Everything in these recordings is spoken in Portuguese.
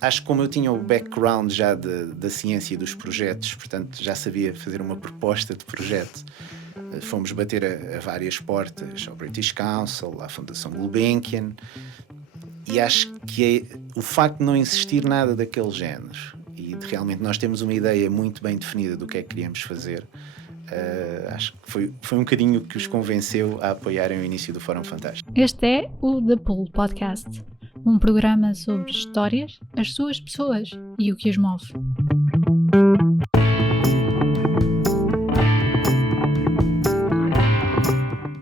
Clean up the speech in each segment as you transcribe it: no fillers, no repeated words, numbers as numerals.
acho que como eu tinha o background já da ciência e dos projetos, portanto já sabia fazer uma proposta de projeto, fomos bater a várias portas, ao British Council, à Fundação Gulbenkian, e acho que o facto de não existir nada daquele género e de realmente nós temos uma ideia muito bem definida do que é que queríamos fazer, acho que foi um bocadinho que os convenceu a apoiarem o início do Fórum Fantástico. Este é o The Pool Podcast, um programa sobre histórias, as suas pessoas e o que as move.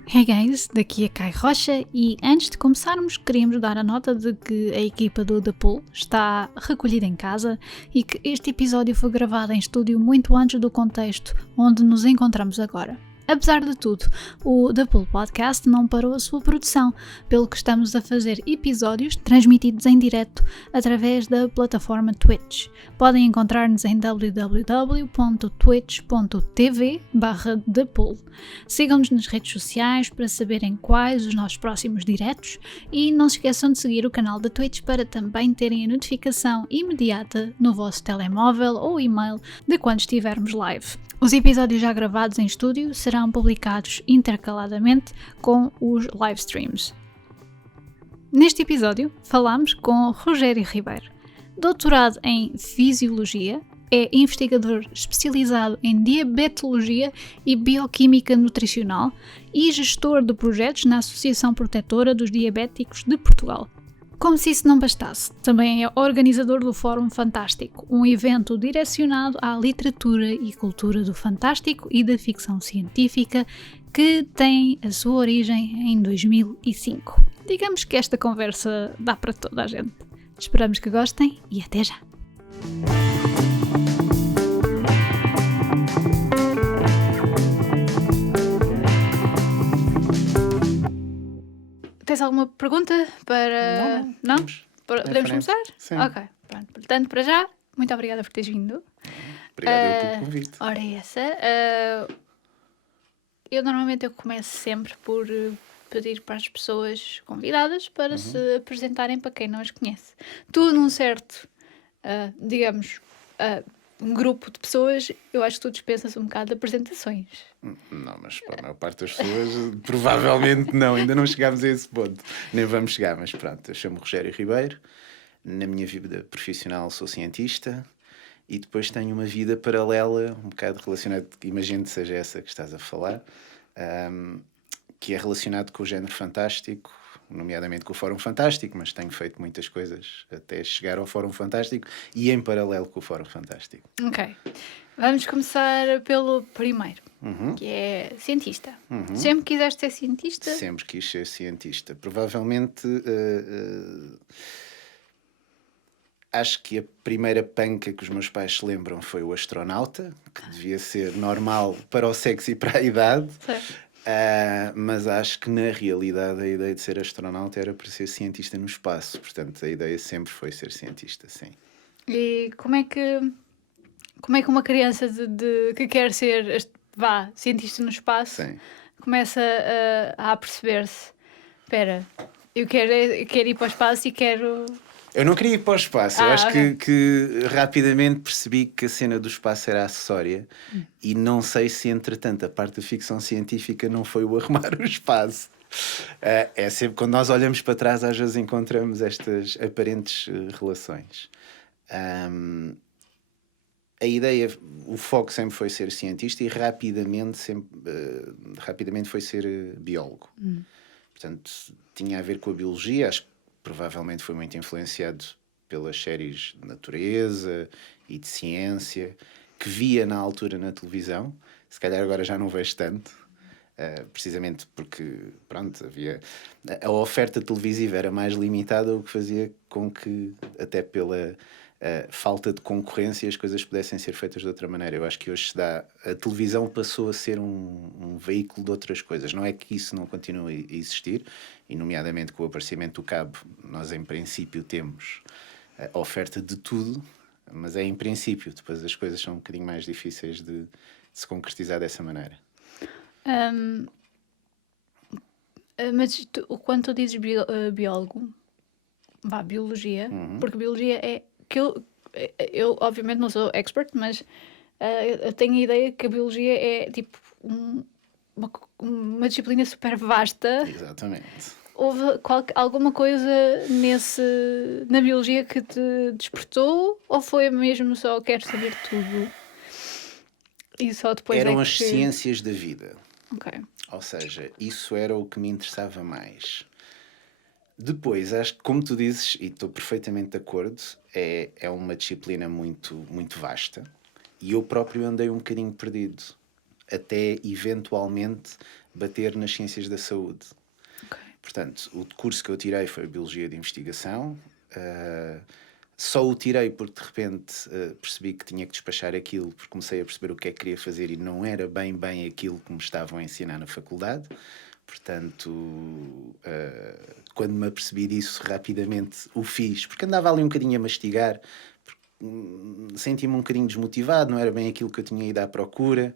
Hey guys, daqui é Kai Rocha e antes de começarmos queríamos dar a nota de que a equipa do The Pool está recolhida em casa e que este episódio foi gravado em estúdio muito antes do contexto onde nos encontramos agora. Apesar de tudo, o The Pool Podcast não parou a sua produção, pelo que estamos a fazer episódios transmitidos em direto através da plataforma Twitch. Podem encontrar-nos em www.twitch.tv/ThePool. Sigam-nos nas redes sociais para saberem quais os nossos próximos diretos e não se esqueçam de seguir o canal da Twitch para também terem a notificação imediata no vosso telemóvel ou e-mail de quando estivermos live. Os episódios já gravados em estúdio serão publicados intercaladamente com os live streams. Neste episódio falamos com Rogério Ribeiro. Doutorado em Fisiologia, é investigador especializado em Diabetologia e Bioquímica Nutricional e gestor de projetos na Associação Protetora dos Diabéticos de Portugal. Como se isso não bastasse, também é organizador do Fórum Fantástico, um evento direcionado à literatura e cultura do fantástico e da ficção científica que tem a sua origem em 2005. Digamos que esta conversa dá para toda a gente. Esperamos que gostem e até já! Tens alguma pergunta para... Não? Podemos começar? Sim. Ok, pronto. Portanto, para já, muito obrigada por teres vindo. Obrigado pelo convite. Ora, essa. Eu normalmente começo sempre por pedir para as pessoas convidadas para se apresentarem para quem não as conhece. Tu, num certo, digamos, um grupo de pessoas, eu acho que tu dispensas um bocado de apresentações. Não, mas para a maior parte das pessoas provavelmente não, ainda não chegámos a esse ponto. Nem vamos chegar, mas pronto, eu chamo-me Rogério Ribeiro. Na minha vida profissional sou cientista e depois tenho uma vida paralela, um bocado relacionada, imagino que seja essa que estás a falar, que é relacionado com o género fantástico, nomeadamente com o Fórum Fantástico, mas tenho feito muitas coisas até chegar ao Fórum Fantástico e em paralelo com o Fórum Fantástico. Ok. Vamos começar pelo primeiro, que é cientista. Sempre quiseste ser cientista? Sempre quis ser cientista. Provavelmente, acho que a primeira panca que os meus pais se lembram foi o astronauta, que devia ser normal para o sexo e para a idade. Mas acho que na realidade a ideia de ser astronauta era para ser cientista no espaço. Portanto, a ideia sempre foi ser cientista, sim. E como é que uma criança que quer ser cientista no espaço começa a perceber-se: espera, eu quero ir para o espaço e quero... Eu não queria ir para o espaço. Eu acho que rapidamente percebi que a cena do espaço era acessória e não sei se, entretanto, a parte da ficção científica não foi o arrumar o espaço. É sempre quando nós olhamos para trás, às vezes encontramos estas aparentes relações. A ideia, o foco sempre foi ser cientista e rapidamente foi ser biólogo. Portanto, tinha a ver com a biologia. Acho que provavelmente foi muito influenciado pelas séries de natureza e de ciência que via na altura na televisão. Se calhar agora já não vejo tanto, precisamente porque, pronto, a oferta televisiva era mais limitada, o que fazia com que, até pela falta de concorrência, as coisas pudessem ser feitas de outra maneira. Eu acho que hoje a televisão passou a ser um veículo de outras coisas. Não é que isso não continue a existir, e nomeadamente com o aparecimento do cabo, nós em princípio temos a oferta de tudo, mas é em princípio, depois as coisas são um bocadinho mais difíceis de se concretizar dessa maneira. Mas quando tu dizes biólogo, biologia, porque biologia é que eu obviamente não sou expert, mas eu tenho a ideia que a biologia é tipo uma disciplina super vasta. Exatamente. Houve alguma coisa na biologia que te despertou, ou foi mesmo só quero saber tudo? E só depois Eram é as que... ciências da vida. Ok. Ou seja, isso era o que me interessava mais. Depois, acho que, como tu dizes, e estou perfeitamente de acordo, é uma disciplina muito, muito vasta. E eu próprio andei um bocadinho perdido, até eventualmente bater nas ciências da saúde. Ok. Portanto, o curso que eu tirei foi Biologia de Investigação. Só o tirei porque de repente percebi que tinha que despachar aquilo, porque comecei a perceber o que é que queria fazer e não era bem aquilo que me estavam a ensinar na faculdade. Portanto, quando me apercebi disso, rapidamente o fiz, porque andava ali um bocadinho a mastigar, senti-me um bocadinho desmotivado, não era bem aquilo que eu tinha ido à procura.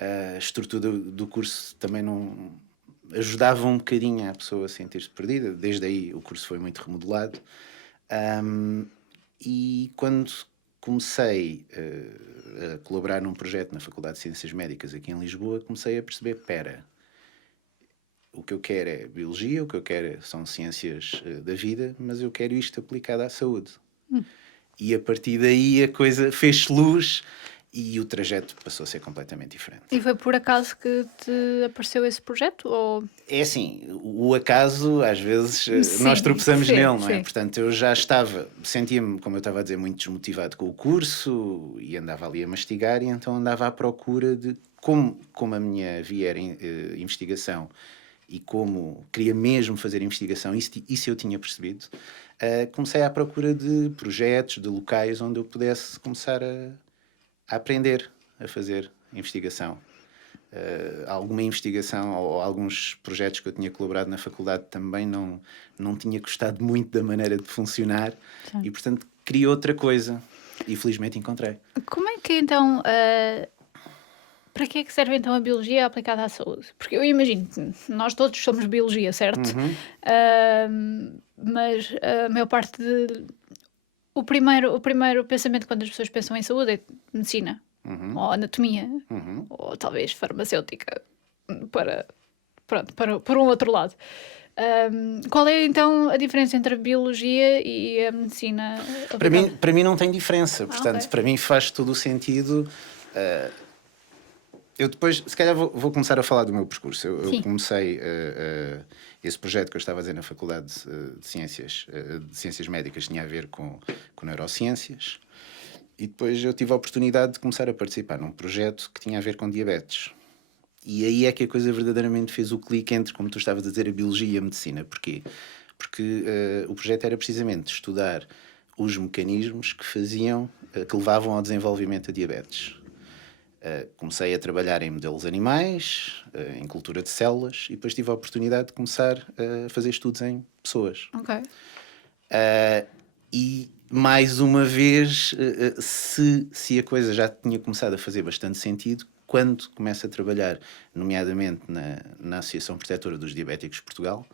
A estrutura do curso também não ajudava um bocadinho a pessoa a sentir-se perdida. Desde aí o curso foi muito remodelado. E quando comecei a colaborar num projeto na Faculdade de Ciências Médicas aqui em Lisboa, comecei a perceber, o que eu quero é biologia, o que eu quero são ciências da vida, mas eu quero isto aplicado à saúde. E a partir daí a coisa fez luz e o trajeto passou a ser completamente diferente. E foi por acaso que te apareceu esse projeto? Ou... É assim, o acaso, às vezes, Sim, nós tropeçamos sim, nele, não é? sim. Portanto, eu já sentia-me, como eu estava a dizer, muito desmotivado com o curso e andava ali a mastigar e então andava à procura de como a minha via era investigação e como queria mesmo fazer investigação, isso eu tinha percebido, comecei à procura de projetos, de locais onde eu pudesse começar a aprender a fazer investigação. Alguma investigação ou alguns projetos que eu tinha colaborado na faculdade também não tinha gostado muito da maneira de funcionar. Sim. E, portanto, queria outra coisa e felizmente encontrei. Como é que então... para que é que serve então a biologia aplicada à saúde? Porque eu imagino, nós todos somos biologia, certo? Mas a maior parte o primeiro pensamento quando as pessoas pensam em saúde é medicina, ou anatomia, ou talvez farmacêutica, para um outro lado. Qual é então a diferença entre a biologia e a medicina? Para mim não tem diferença, portanto, okay. Para mim faz todo o sentido. Eu depois, se calhar, vou começar a falar do meu percurso. Eu comecei esse projeto que eu estava a fazer na Faculdade de Ciências Médicas, tinha a ver com neurociências, e depois eu tive a oportunidade de começar a participar num projeto que tinha a ver com diabetes. E aí é que a coisa verdadeiramente fez o clique entre, como tu estavas a dizer, a biologia e a medicina. Porquê? Porque o projeto era precisamente estudar os mecanismos que levavam ao desenvolvimento da diabetes. Comecei a trabalhar em modelos animais, em cultura de células, e depois tive a oportunidade de começar a fazer estudos em pessoas. Ok. E, mais uma vez, se a coisa já tinha começado a fazer bastante sentido, quando começo a trabalhar, nomeadamente na Associação Protetora dos Diabéticos de Portugal,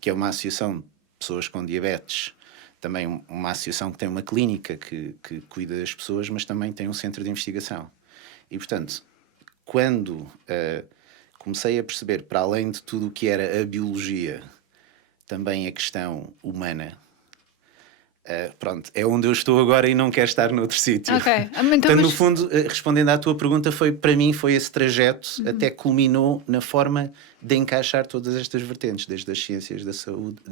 que é uma associação de pessoas com diabetes, também uma associação que tem uma clínica que cuida das pessoas, mas também tem um centro de investigação. E, portanto, quando comecei a perceber, para além de tudo o que era a biologia, também a questão humana, pronto, é onde eu estou agora e não quero estar noutro sítio. Okay. Então, no fundo, respondendo à tua pergunta, para mim foi esse trajeto, até culminou na forma de encaixar todas estas vertentes, desde as ciências da saúde,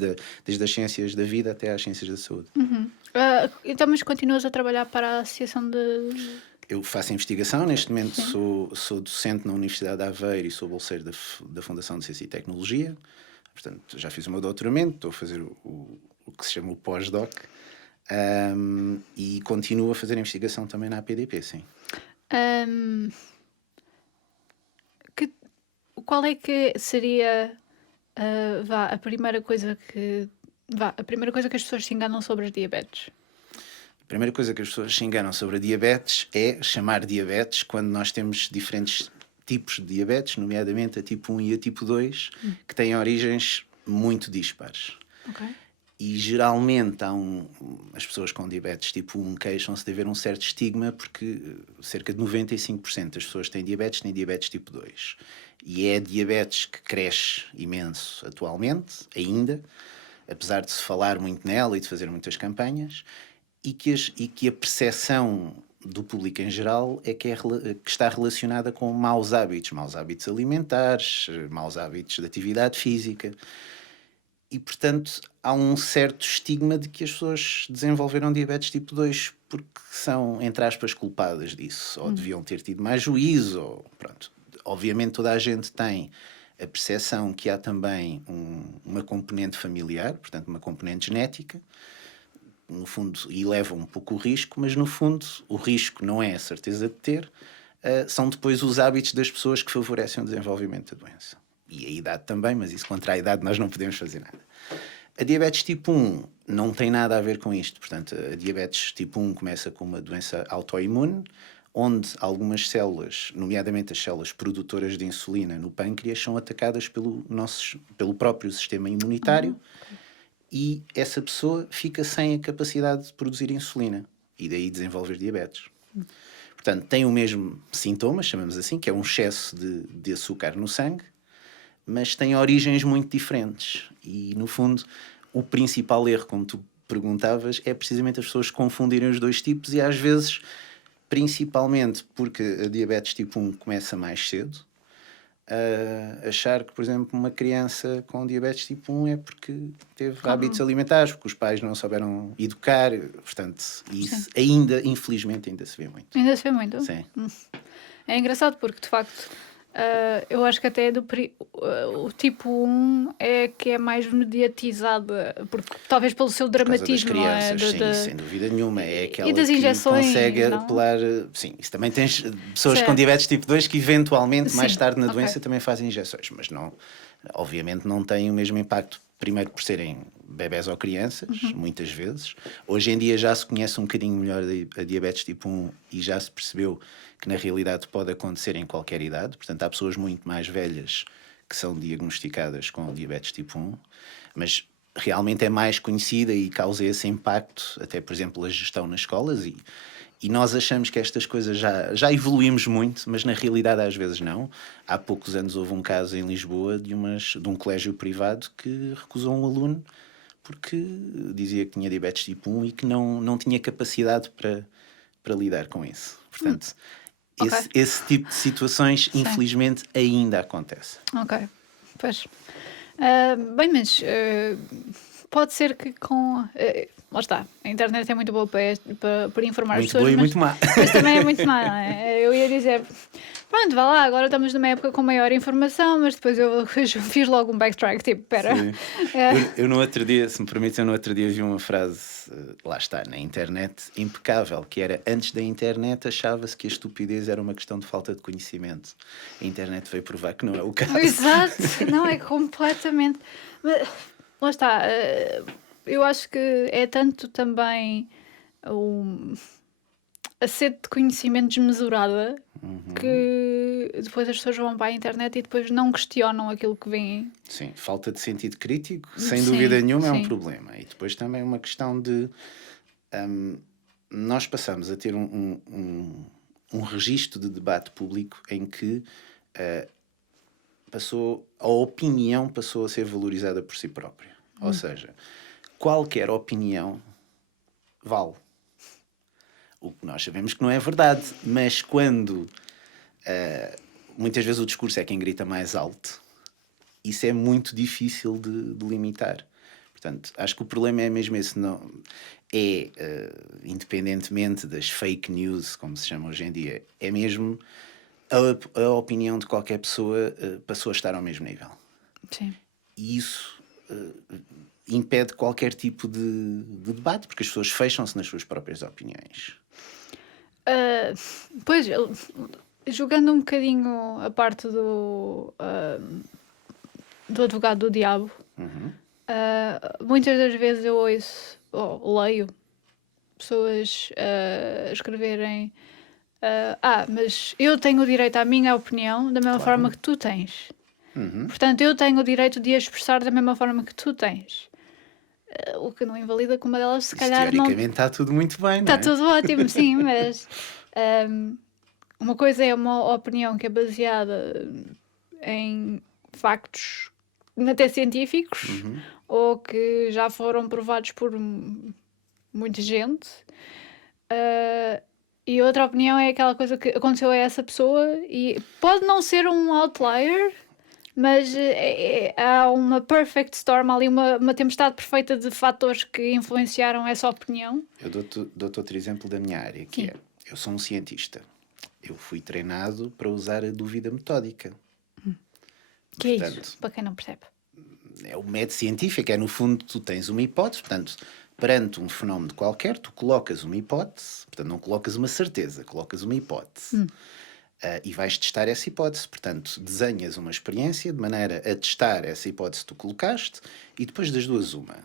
desde as ciências da vida até às ciências da saúde. Então, mas continuas a trabalhar para a Associação de... Eu faço investigação, neste momento sou docente na Universidade de Aveiro e sou bolseiro da Fundação de Ciência e Tecnologia. Portanto, já fiz o meu doutoramento, estou a fazer o que se chama o pós-doc. E continuo a fazer investigação também na APDP, sim. Qual é que seria a primeira coisa que as pessoas se enganam sobre as diabetes? A primeira coisa que as pessoas se enganam sobre a diabetes é chamar diabetes quando nós temos diferentes tipos de diabetes, nomeadamente a tipo 1 e a tipo 2, que têm origens muito dispares. Okay. E geralmente as pessoas com diabetes tipo 1 queixam-se de haver um certo estigma, porque cerca de 95% das pessoas que têm diabetes tipo 2. E é diabetes que cresce imenso atualmente, ainda, apesar de se falar muito nela e de fazer muitas campanhas, e que a percepção do público em geral é que está relacionada com maus hábitos alimentares, maus hábitos de atividade física. E, portanto, há um certo estigma de que as pessoas desenvolveram diabetes tipo 2 porque são, entre aspas, culpadas disso, ou deviam ter tido mais juízo, ou pronto. Obviamente toda a gente tem a percepção que há também uma componente familiar, portanto uma componente genética, no fundo, e leva um pouco o risco, mas no fundo o risco não é a certeza de ter, são depois os hábitos das pessoas que favorecem o desenvolvimento da doença. E a idade também, mas isso contra a idade nós não podemos fazer nada. A diabetes tipo 1 não tem nada a ver com isto. Portanto, a diabetes tipo 1 começa com uma doença autoimune, onde algumas células, nomeadamente as células produtoras de insulina no pâncreas, são atacadas pelo próprio sistema imunitário e essa pessoa fica sem a capacidade de produzir insulina e daí desenvolver diabetes. Portanto, tem o mesmo sintoma, chamamos assim, que é um excesso de açúcar no sangue, mas tem origens muito diferentes. E, no fundo, o principal erro, como tu perguntavas, é precisamente as pessoas confundirem os dois tipos e, às vezes, principalmente porque a diabetes tipo 1 começa mais cedo, achar que, por exemplo, uma criança com diabetes tipo 1 é porque teve hábitos alimentares, porque os pais não souberam educar, portanto, isso ainda, infelizmente, ainda se vê muito. Ainda se vê muito? Sim. É engraçado porque, de facto, eu acho que até o tipo 1 é que é mais mediatizado, porque, talvez pelo seu dramatismo. Por causa das crianças, sim, sem dúvida nenhuma. É aquela das injeções, que consegue não? apelar... Sim, isso também tens pessoas com diabetes tipo 2 que eventualmente, mais tarde na doença, ok, também fazem injeções, mas não, obviamente não têm o mesmo impacto. Primeiro por serem bebés ou crianças, muitas vezes. Hoje em dia já se conhece um bocadinho melhor a diabetes tipo 1 e já se percebeu que na realidade pode acontecer em qualquer idade. Portanto, há pessoas muito mais velhas que são diagnosticadas com diabetes tipo 1, mas realmente é mais conhecida e causa esse impacto, até por exemplo a gestão nas escolas, e nós achamos que estas coisas já evoluímos muito, mas na realidade às vezes não. Há poucos anos houve um caso em Lisboa de um colégio privado que recusou um aluno porque dizia que tinha diabetes tipo 1 e que não tinha capacidade para lidar com isso. Portanto, esse tipo de situações, infelizmente, ainda acontece. Ok, pois. Bem, mas pode ser que com... lá está, a internet é muito boa para informar as pessoas. Muito boa e muito má. Mas também é muito má, não é? Eu ia dizer... Pronto, vá lá, agora estamos numa época com maior informação, mas depois eu fiz logo um backtrack, tipo, espera. Eu no outro dia, se me permites, vi uma frase, lá está, na internet, impecável, que era: antes da internet achava-se que a estupidez era uma questão de falta de conhecimento. A internet veio provar que não é o caso. Exato, não, é completamente... Mas, lá está, eu acho que é tanto também a sede de conhecimento desmesurada que depois as pessoas vão para a internet e depois não questionam aquilo que vem. Sim, falta de sentido crítico, sem dúvida nenhuma, é um problema. E depois também uma questão de... nós passamos a ter um registro de debate público em que a opinião passou a ser valorizada por si própria. Ou seja, qualquer opinião vale. O que nós sabemos que não é verdade, mas quando muitas vezes o discurso é quem grita mais alto, isso é muito difícil de limitar. Portanto, acho que o problema é mesmo esse. Não, independentemente das fake news, como se chama hoje em dia, é mesmo a opinião de qualquer pessoa passou a estar ao mesmo nível. Sim. E isso impede qualquer tipo de debate, porque as pessoas fecham-se nas suas próprias opiniões. Pois, jogando um bocadinho a parte do advogado do diabo, muitas das vezes eu ouço, leio pessoas escreverem mas eu tenho o direito à minha opinião da mesma forma que tu tens. Portanto, eu tenho o direito de a expressar da mesma forma que tu tens. O que não invalida que uma delas, se Isso, calhar, não. teoricamente está tudo muito bem, não Está é? tudo ótimo, sim, mas uma coisa é uma opinião que é baseada em factos até científicos ou que já foram provados por muita gente. E outra opinião é aquela coisa que aconteceu a essa pessoa e pode não ser um outlier, mas há uma perfect storm, ali uma tempestade perfeita de fatores que influenciaram essa opinião. Eu dou-te outro exemplo da minha área, que é, eu sou um cientista. Eu fui treinado para usar a dúvida metódica. Que é Portanto, isso, para quem não percebe. É o método científico, é no fundo tu tens uma hipótese, portanto, perante um fenómeno qualquer, tu colocas uma hipótese, portanto não colocas uma certeza, colocas uma hipótese. E vais testar essa hipótese, portanto desenhas uma experiência de maneira a testar essa hipótese que tu colocaste e depois das duas uma.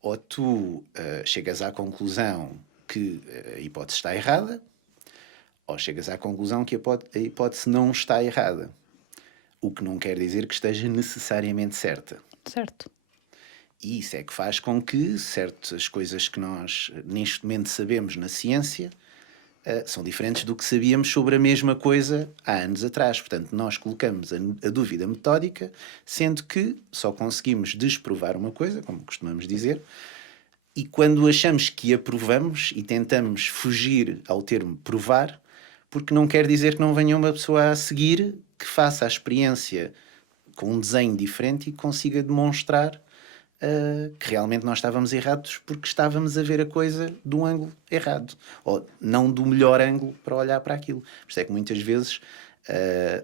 Ou tu chegas à conclusão que a hipótese está errada, ou chegas à conclusão que a hipótese não está errada. O que não quer dizer que esteja necessariamente certa. Certo. E isso é que faz com que certas coisas que nós neste momento sabemos na ciência são diferentes do que sabíamos sobre a mesma coisa há anos atrás. Portanto, nós colocamos a dúvida metódica, sendo que só conseguimos desprovar uma coisa, como costumamos dizer, e quando achamos que a provamos e tentamos fugir ao termo provar, porque não quer dizer que não venha uma pessoa a seguir que faça a experiência com um desenho diferente e consiga demonstrar que realmente nós estávamos errados porque estávamos a ver a coisa de um ângulo errado, ou não do melhor ângulo para olhar para aquilo. Por isso é que muitas vezes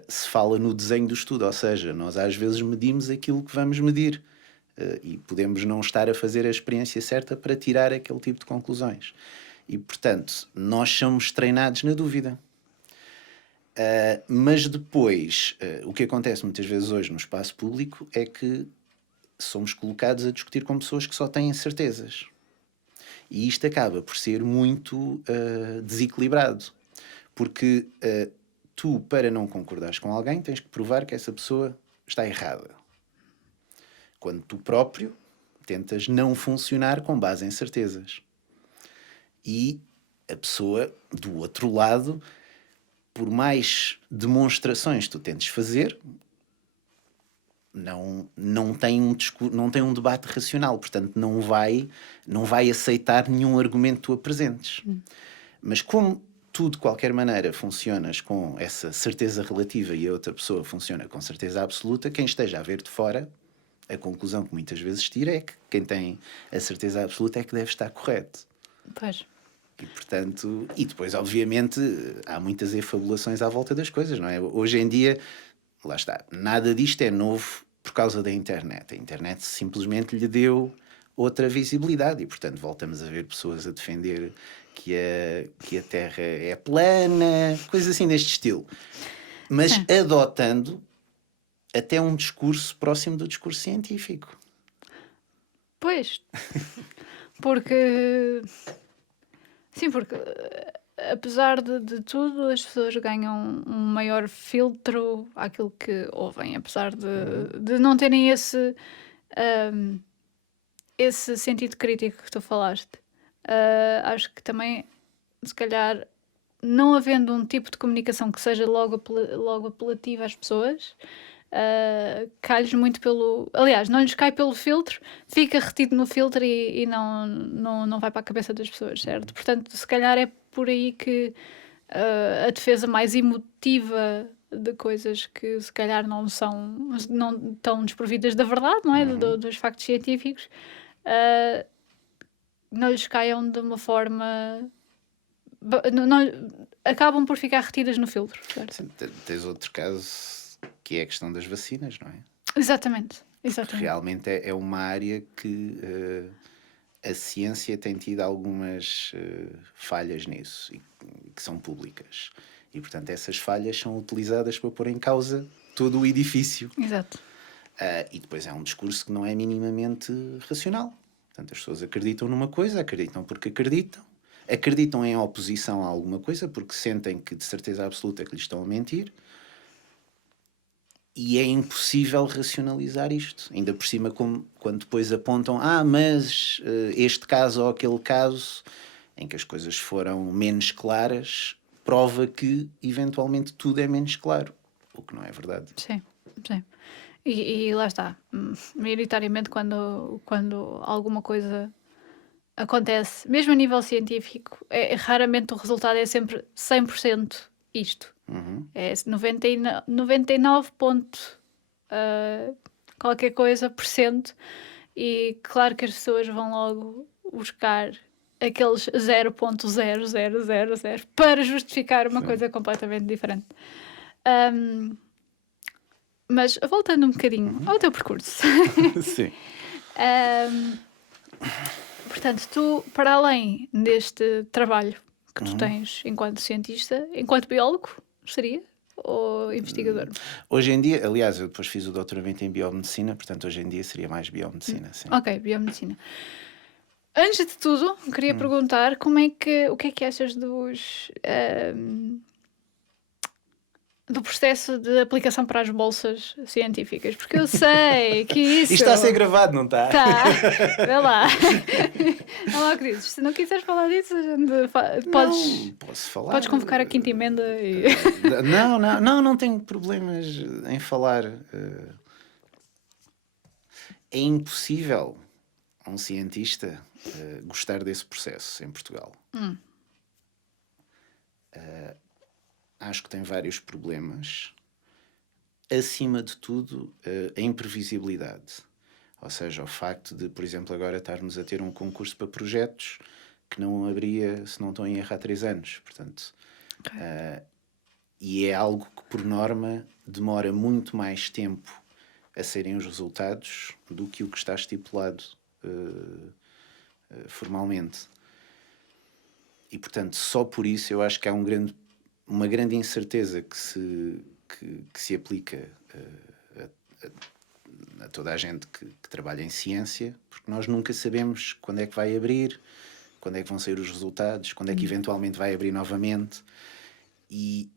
se fala no desenho do estudo, ou seja, nós às vezes medimos aquilo que vamos medir e podemos não estar a fazer a experiência certa para tirar aquele tipo de conclusões. E, portanto, nós somos treinados na dúvida. Mas depois, o que acontece muitas vezes hoje no espaço público é que somos colocados a discutir com pessoas que só têm certezas. E isto acaba por ser muito desequilibrado. Porque tu, para não concordares com alguém, tens que provar que essa pessoa está errada. Quando tu próprio tentas não funcionar com base em certezas. E a pessoa, do outro lado, por mais demonstrações que tu tentes fazer, não tem um debate racional, portanto não vai aceitar nenhum argumento que tu apresentes. Mas como tu de qualquer maneira funcionas com essa certeza relativa e a outra pessoa funciona com certeza absoluta, quem esteja a ver de fora, a conclusão que muitas vezes tira é que quem tem a certeza absoluta é que deve estar correto. Pois. E, portanto, e depois, obviamente, há muitas efabulações à volta das coisas, não é? Hoje em dia, lá está, nada disto é novo por causa da internet. A internet simplesmente lhe deu outra visibilidade e, portanto, voltamos a ver pessoas a defender que a Terra é plana, coisas assim deste estilo. Mas adotando até um discurso próximo do discurso científico. Pois. Porque... Sim, porque apesar de tudo, as pessoas ganham um maior filtro àquilo que ouvem, apesar de não terem esse sentido crítico que tu falaste. Acho que também, se calhar, não havendo um tipo de comunicação que seja logo apelativa às pessoas, cai-lhes muito pelo... Aliás, não lhes cai pelo filtro, fica retido no filtro e não vai para a cabeça das pessoas, certo? Portanto, se calhar é por aí que a defesa mais emotiva de coisas que se calhar não estão desprovidas da verdade, não é? Dos factos científicos, não lhes caiam de uma forma... acabam por ficar retidas no filtro, certo? Sim, tens outro caso que é a questão das vacinas, não é? Exatamente. Realmente é uma área que a ciência tem tido algumas falhas nisso, e que são públicas. E, portanto, essas falhas são utilizadas para pôr em causa todo o edifício. Exato. E depois é um discurso que não é minimamente racional. Portanto, as pessoas acreditam numa coisa, acreditam porque acreditam em oposição a alguma coisa porque sentem que de certeza absoluta que lhes estão a mentir. E é impossível racionalizar isto. Ainda por cima, quando depois apontam, mas este caso ou aquele caso, em que as coisas foram menos claras, prova que, eventualmente, tudo é menos claro. O que não é verdade. Sim, sim. E lá está. Maioritariamente, quando alguma coisa acontece, mesmo a nível científico, raramente o resultado é sempre 100% isto. É 99 ponto, qualquer coisa por cento. E claro que as pessoas vão logo buscar aqueles 0.0000 para justificar uma coisa completamente diferente. Mas voltando um bocadinho ao teu percurso. Sim. Portanto, tu, para além deste trabalho que tu tens enquanto cientista, enquanto biólogo, seria? Ou investigador? Hoje em dia, aliás, eu depois fiz o doutoramento em biomedicina, portanto, hoje em dia seria mais biomedicina. Sim. Ok, biomedicina. Antes de tudo, queria perguntar o que é que achas do processo de aplicação para as bolsas científicas, porque eu sei que isso... Isto está a ser gravado, não está? Tá, vê lá. Não lá o que dizes. Se não quiseres falar disso, a gente podes... Não, posso falar. Podes convocar a quinta emenda e... Não tenho problemas em falar. É impossível um cientista gostar desse processo em Portugal. Acho que tem vários problemas. Acima de tudo, a imprevisibilidade. Ou seja, o facto de, por exemplo, agora estarmos a ter um concurso para projetos que não haveria, se não estou em erro, há 3 anos. Portanto, e é algo que, por norma, demora muito mais tempo a serem os resultados do que o que está estipulado formalmente. E, portanto, só por isso eu acho que há uma grande incerteza que se aplica a toda a gente que trabalha em ciência, porque nós nunca sabemos quando é que vai abrir, quando é que vão sair os resultados, quando é que eventualmente vai abrir novamente. E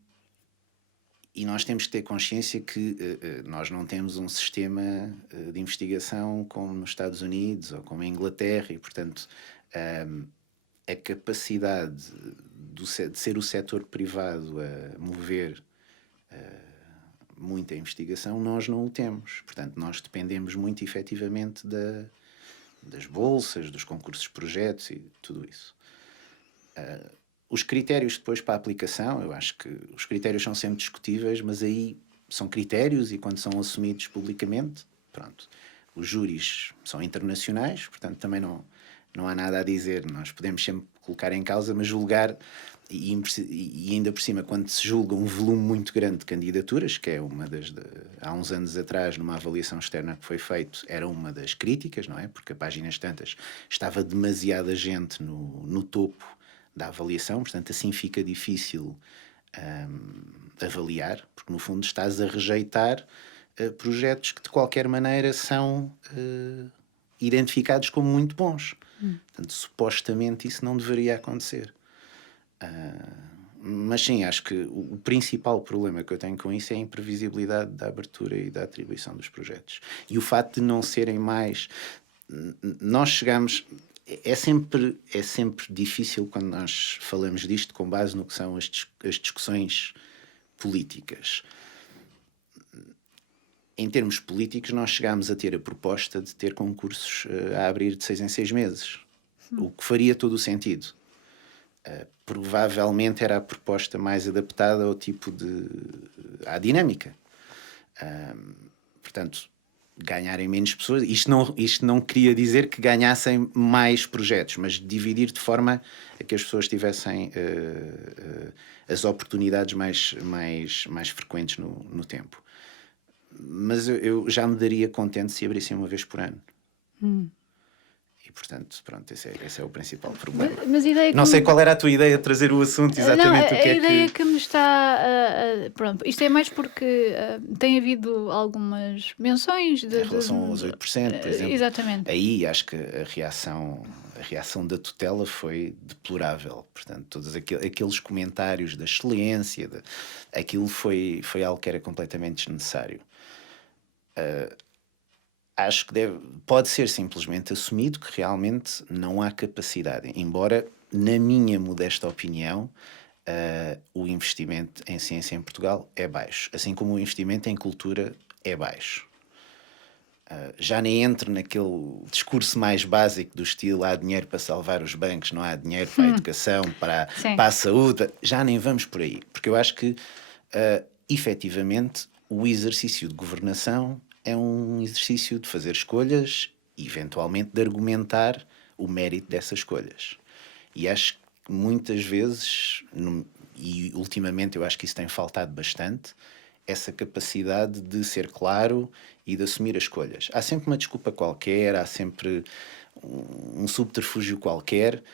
nós temos que ter consciência que nós não temos um sistema de investigação como nos Estados Unidos ou como em Inglaterra e, portanto, a capacidade de ser o setor privado a mover muita investigação, nós não o temos. Portanto, nós dependemos muito efetivamente das bolsas, dos concursos de projetos e tudo isso. Os critérios depois para a aplicação, eu acho que os critérios são sempre discutíveis, mas aí são critérios e quando são assumidos publicamente, pronto. Os júris são internacionais, portanto também não há nada a dizer. Nós podemos sempre colocar em causa, mas julgar, e ainda por cima, quando se julga um volume muito grande de candidaturas, que é uma há uns anos atrás, numa avaliação externa que foi feita, era uma das críticas, não é? Porque a Páginas Tantas estava demasiada gente no topo da avaliação, portanto assim fica difícil avaliar, porque no fundo estás a rejeitar projetos que de qualquer maneira são identificados como muito bons. Portanto, supostamente isso não deveria acontecer. Mas sim, acho que o principal problema que eu tenho com isso é a imprevisibilidade da abertura e da atribuição dos projetos. E o facto de não serem mais... Nós chegamos... É sempre difícil quando nós falamos disto com base no que são as discussões políticas. Em termos políticos, nós chegámos a ter a proposta de ter concursos a abrir de 6 em 6 meses, o que faria todo o sentido. Provavelmente era a proposta mais adaptada ao tipo à dinâmica. Portanto, ganharem menos pessoas. Isto não queria dizer que ganhassem mais projetos, mas dividir de forma a que as pessoas tivessem as oportunidades mais frequentes no tempo. Mas eu já me daria contente se abrissem uma vez por ano. E, portanto, pronto, esse é o principal problema. Mas não sei qual era a tua ideia de trazer o assunto exatamente. Não, a ideia que me está... pronto, isto é mais porque tem havido algumas menções... Em relação aos 8%, por exemplo. Exatamente. Aí acho que a reação da tutela foi deplorável. Portanto, todos aqueles comentários da excelência, aquilo foi algo que era completamente desnecessário. Acho que pode ser simplesmente assumido que realmente não há capacidade, embora, na minha modesta opinião, o investimento em ciência em Portugal é baixo, assim como o investimento em cultura é baixo. Já nem entro naquele discurso mais básico do estilo há dinheiro para salvar os bancos, não há dinheiro para a educação, para a saúde, já nem vamos por aí, porque eu acho que efetivamente o exercício de governação é um exercício de fazer escolhas e eventualmente de argumentar o mérito dessas escolhas. E acho que muitas vezes, e ultimamente eu acho que isso tem faltado bastante, essa capacidade de ser claro e de assumir as escolhas. Há sempre uma desculpa qualquer, há sempre um subterfúgio qualquer,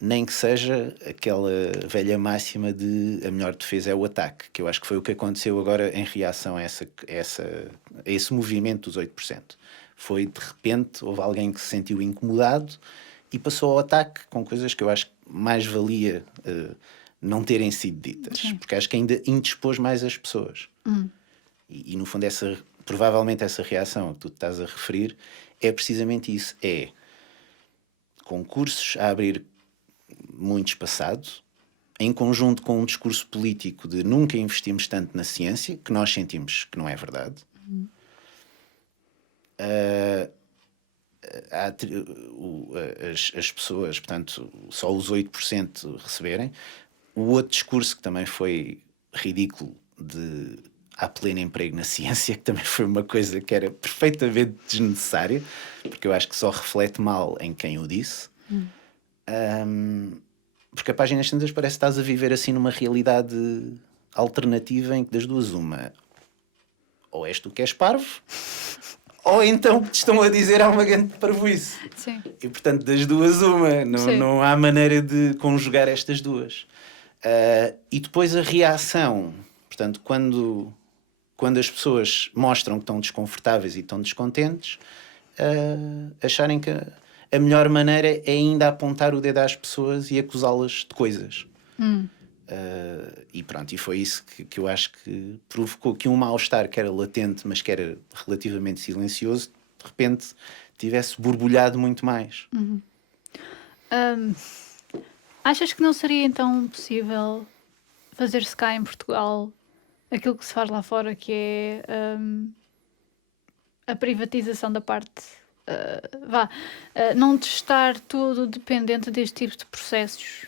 nem que seja aquela velha máxima de a melhor defesa é o ataque, que eu acho que foi o que aconteceu agora em reação a esse movimento dos 8%. Foi, de repente, houve alguém que se sentiu incomodado e passou ao ataque com coisas que eu acho que mais valia não terem sido ditas. Sim. Porque acho que ainda indispôs mais as pessoas. E no fundo, provavelmente essa reação que tu estás a referir é precisamente isso. É concursos a abrir muito espaçado, em conjunto com um discurso político de nunca investimos tanto na ciência, que nós sentimos que não é verdade. As pessoas, portanto, só os 8% receberem. O outro discurso que também foi ridículo de há pleno emprego na ciência, que também foi uma coisa que era perfeitamente desnecessária, porque eu acho que só reflete mal em quem o disse. Porque a página tantas parece que estás a viver assim numa realidade alternativa em que das duas uma, ou és tu que és parvo, ou então te estão a dizer há uma grande parvoíce. Sim. E portanto das duas uma, não há maneira de conjugar estas duas. E depois a reação, portanto, quando as pessoas mostram que estão desconfortáveis e estão descontentes, acharem que a melhor maneira é ainda apontar o dedo às pessoas e acusá-las de coisas. E pronto, e foi isso que eu acho que provocou que um mal-estar que era latente, mas que era relativamente silencioso, de repente tivesse borbulhado muito mais. Achas que não seria então possível fazer-se cá em Portugal aquilo que se faz lá fora, que é a privatização da parte... não de estar tudo dependente deste tipo de processos?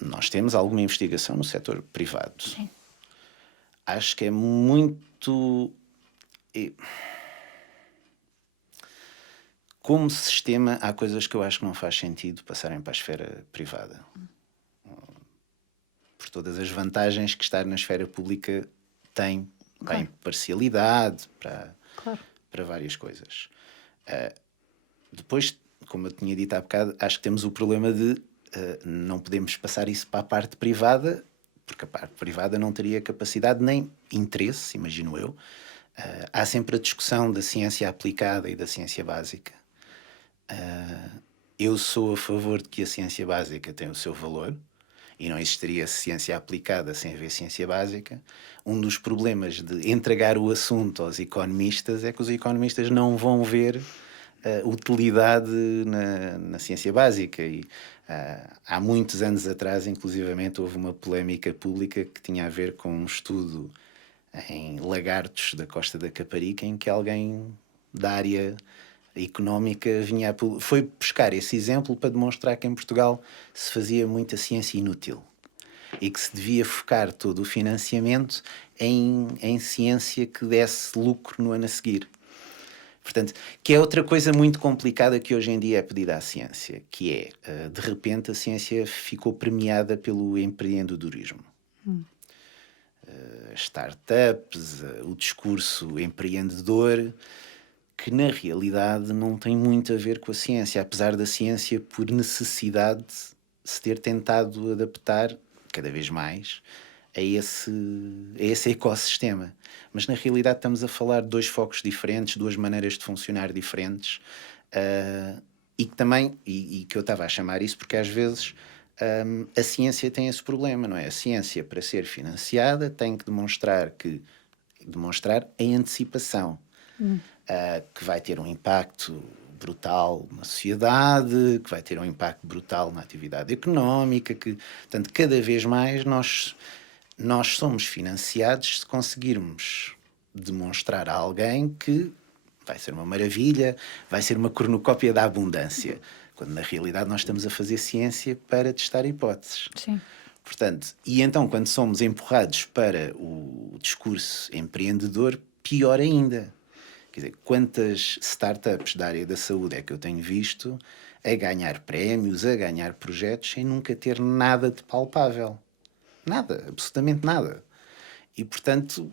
Nós temos alguma investigação no setor privado. Sim. Acho que é muito... Como sistema, há coisas que eu acho que não faz sentido passarem para a esfera privada. Por todas as vantagens que estar na esfera pública tem. Claro. Tem parcialidade para várias coisas. Depois, como eu tinha dito há bocado, acho que temos o problema de não podemos passar isso para a parte privada, porque a parte privada não teria capacidade nem interesse, imagino eu. Há sempre a discussão da ciência aplicada e da ciência básica. Eu sou a favor de que a ciência básica tenha o seu valor e não existiria ciência aplicada sem haver ciência básica. Um dos problemas de entregar o assunto aos economistas é que os economistas não vão ver utilidade na ciência básica. E há muitos anos atrás, inclusivamente, houve uma polémica pública que tinha a ver com um estudo em lagartos da Costa da Caparica, em que alguém da área económica foi buscar esse exemplo para demonstrar que em Portugal se fazia muita ciência inútil e que se devia focar todo o financiamento em ciência que desse lucro no ano a seguir. Portanto, que é outra coisa muito complicada que hoje em dia é pedida à ciência, que é, de repente, a ciência ficou premiada pelo empreendedorismo. Startups, o discurso empreendedor, que na realidade não tem muito a ver com a ciência, apesar da ciência, por necessidade, se ter tentado adaptar cada vez mais a esse ecossistema. Mas na realidade estamos a falar de dois focos diferentes, duas maneiras de funcionar diferentes, e que também, e que eu estava a chamar isso porque às vezes a ciência tem esse problema, não é? A ciência, para ser financiada, tem que demonstrar em antecipação que vai ter um impacto brutal na sociedade, que vai ter um impacto brutal na atividade económica, portanto, cada vez mais nós somos financiados se conseguirmos demonstrar a alguém que vai ser uma maravilha, vai ser uma cornucópia da abundância, quando na realidade nós estamos a fazer ciência para testar hipóteses. Sim. Portanto, e então quando somos empurrados para o discurso empreendedor, pior ainda. Quer dizer, quantas startups da área da saúde é que eu tenho visto a ganhar prémios, a ganhar projetos, sem nunca ter nada de palpável. Nada, absolutamente nada. E, portanto,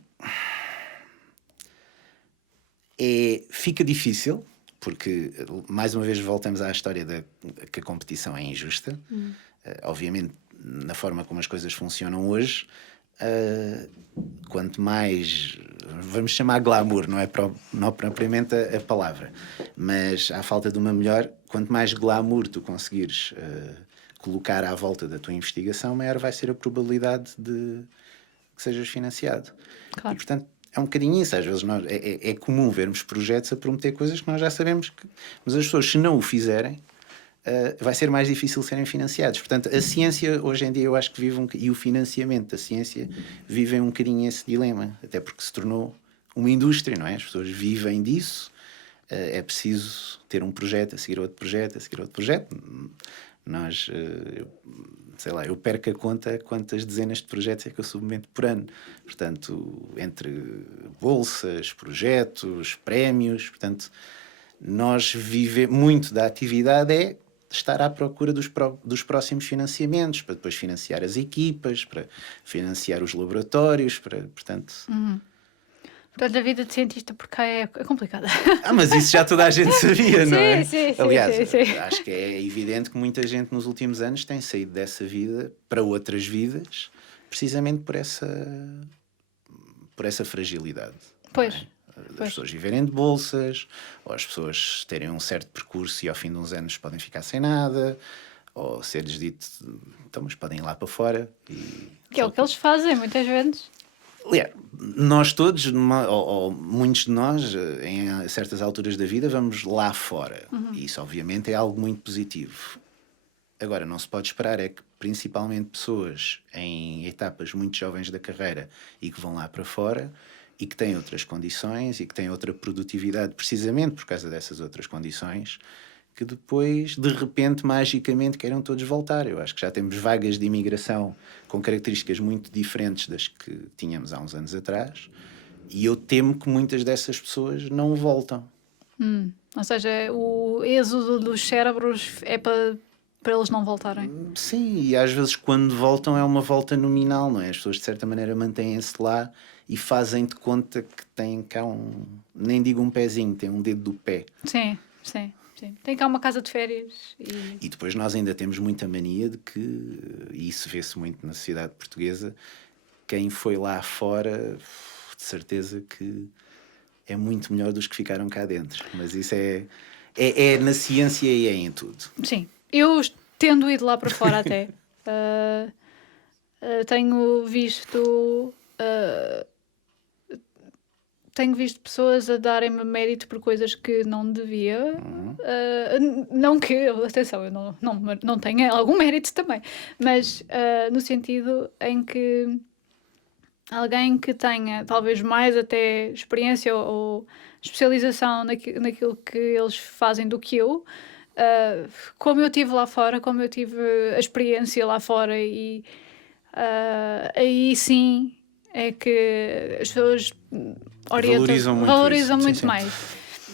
fica difícil, porque, mais uma vez, voltamos à história que a competição é injusta. Obviamente, na forma como as coisas funcionam hoje, quanto mais, vamos chamar glamour, não propriamente a palavra, mas à falta de uma melhor, quanto mais glamour tu conseguires colocar à volta da tua investigação, maior vai ser a probabilidade de que sejas financiado. Claro. E, portanto, é um bocadinho isso. Às vezes é comum vermos projetos a prometer coisas que nós já sabemos que... Mas as pessoas, se não o fizerem, vai ser mais difícil serem financiados. Portanto, a ciência, hoje em dia, eu acho que vive e o financiamento da ciência vivem um bocadinho esse dilema. Até porque se tornou uma indústria, não é? As pessoas vivem disso. É preciso ter um projeto, a seguir outro projeto, a seguir outro projeto. Nós, sei lá, eu perco a conta quantas dezenas de projetos é que eu submeto por ano. Portanto, entre bolsas, projetos, prémios, portanto, nós vivemos muito da atividade é estar à procura dos próximos financiamentos, para depois financiar as equipas, para financiar os laboratórios, portanto... Portanto, a vida de cientista por cá é complicada. Mas isso já toda a gente sabia, não é? Sim. Aliás, acho que é evidente que muita gente nos últimos anos tem saído dessa vida para outras vidas, precisamente por essa fragilidade. Pois. As pessoas viverem de bolsas, ou as pessoas terem um certo percurso e ao fim de uns anos podem ficar sem nada, ou ser-lhes dito, então, mas podem ir lá para fora. Que é o que eles fazem, muitas vezes. Aliás, nós todos, ou muitos de nós, em certas alturas da vida, vamos lá fora. E isso, obviamente, é algo muito positivo. Agora, não se pode esperar é que, principalmente, pessoas em etapas muito jovens da carreira e que vão lá para fora e que têm outras condições e que têm outra produtividade, precisamente por causa dessas outras condições, que depois, de repente, magicamente, queiram todos voltar. Eu acho que já temos vagas de imigração com características muito diferentes das que tínhamos há uns anos atrás, e eu temo que muitas dessas pessoas não voltam. Ou seja, o êxodo dos cérebros é para eles não voltarem. Sim, e às vezes quando voltam é uma volta nominal, não é? As pessoas de certa maneira mantêm-se lá e fazem de conta que têm cá nem digo um pezinho, têm um dedo do pé. Sim. Tem cá uma casa de férias. E depois nós ainda temos muita mania de que, e isso vê-se muito na sociedade portuguesa, quem foi lá fora, de certeza que é muito melhor dos que ficaram cá dentro. Mas isso é na ciência e é em tudo. Sim. Eu, tendo ido lá para fora até, tenho visto pessoas a darem-me mérito por coisas que não devia. Não que, atenção, eu não tenha algum mérito também, mas no sentido em que alguém que tenha talvez mais até experiência ou especialização naquilo que eles fazem do que eu, como eu tive lá fora, como eu tive a experiência lá fora, e aí sim é que as pessoas valorizam muito mais.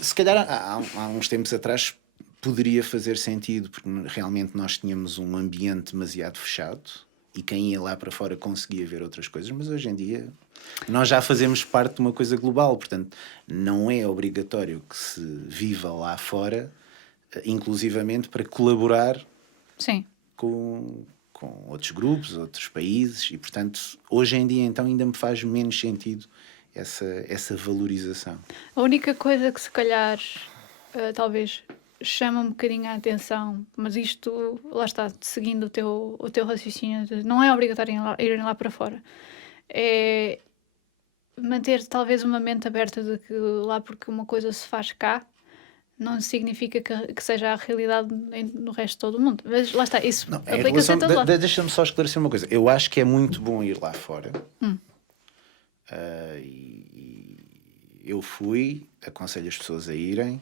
Se calhar há uns tempos atrás poderia fazer sentido, porque realmente nós tínhamos um ambiente demasiado fechado e quem ia lá para fora conseguia ver outras coisas, mas hoje em dia nós já fazemos parte de uma coisa global, portanto não é obrigatório que se viva lá fora, inclusivamente para colaborar com outros grupos, outros países, e portanto hoje em dia então ainda me faz menos sentido essa valorização. A única coisa que se calhar talvez chama um bocadinho a atenção, mas isto, lá está, seguindo o teu raciocínio, não é obrigatório irem lá para fora, é manter talvez uma mente aberta de que lá porque uma coisa se faz cá, não significa que seja a realidade no resto de todo o mundo. Mas lá está, isso Não, em aplica-se relação, em todo lado. deixa-me só esclarecer uma coisa. Eu acho que é muito bom ir lá fora. E eu fui, aconselho as pessoas a irem,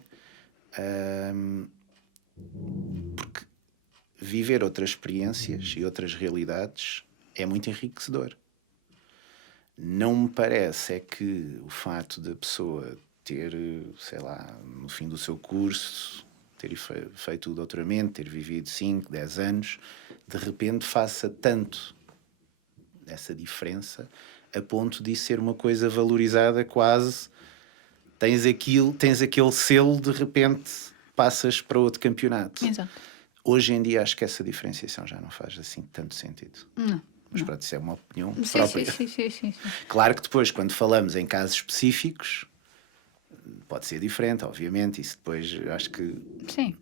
porque viver outras experiências e outras realidades é muito enriquecedor. Não me parece é que o fato da pessoa ter, sei lá, no fim do seu curso, ter feito o doutoramento, ter vivido 5, 10 anos, de repente faça tanto essa diferença a ponto de ser uma coisa valorizada quase. Tens aquele selo, de repente passas para outro campeonato. Exato. Hoje em dia acho que essa diferenciação já não faz assim tanto sentido. Não. Mas pronto, isso é uma opinião Sim, própria. sim. Claro que depois, quando falamos em casos específicos, pode ser diferente, obviamente. Isso depois acho que Sim.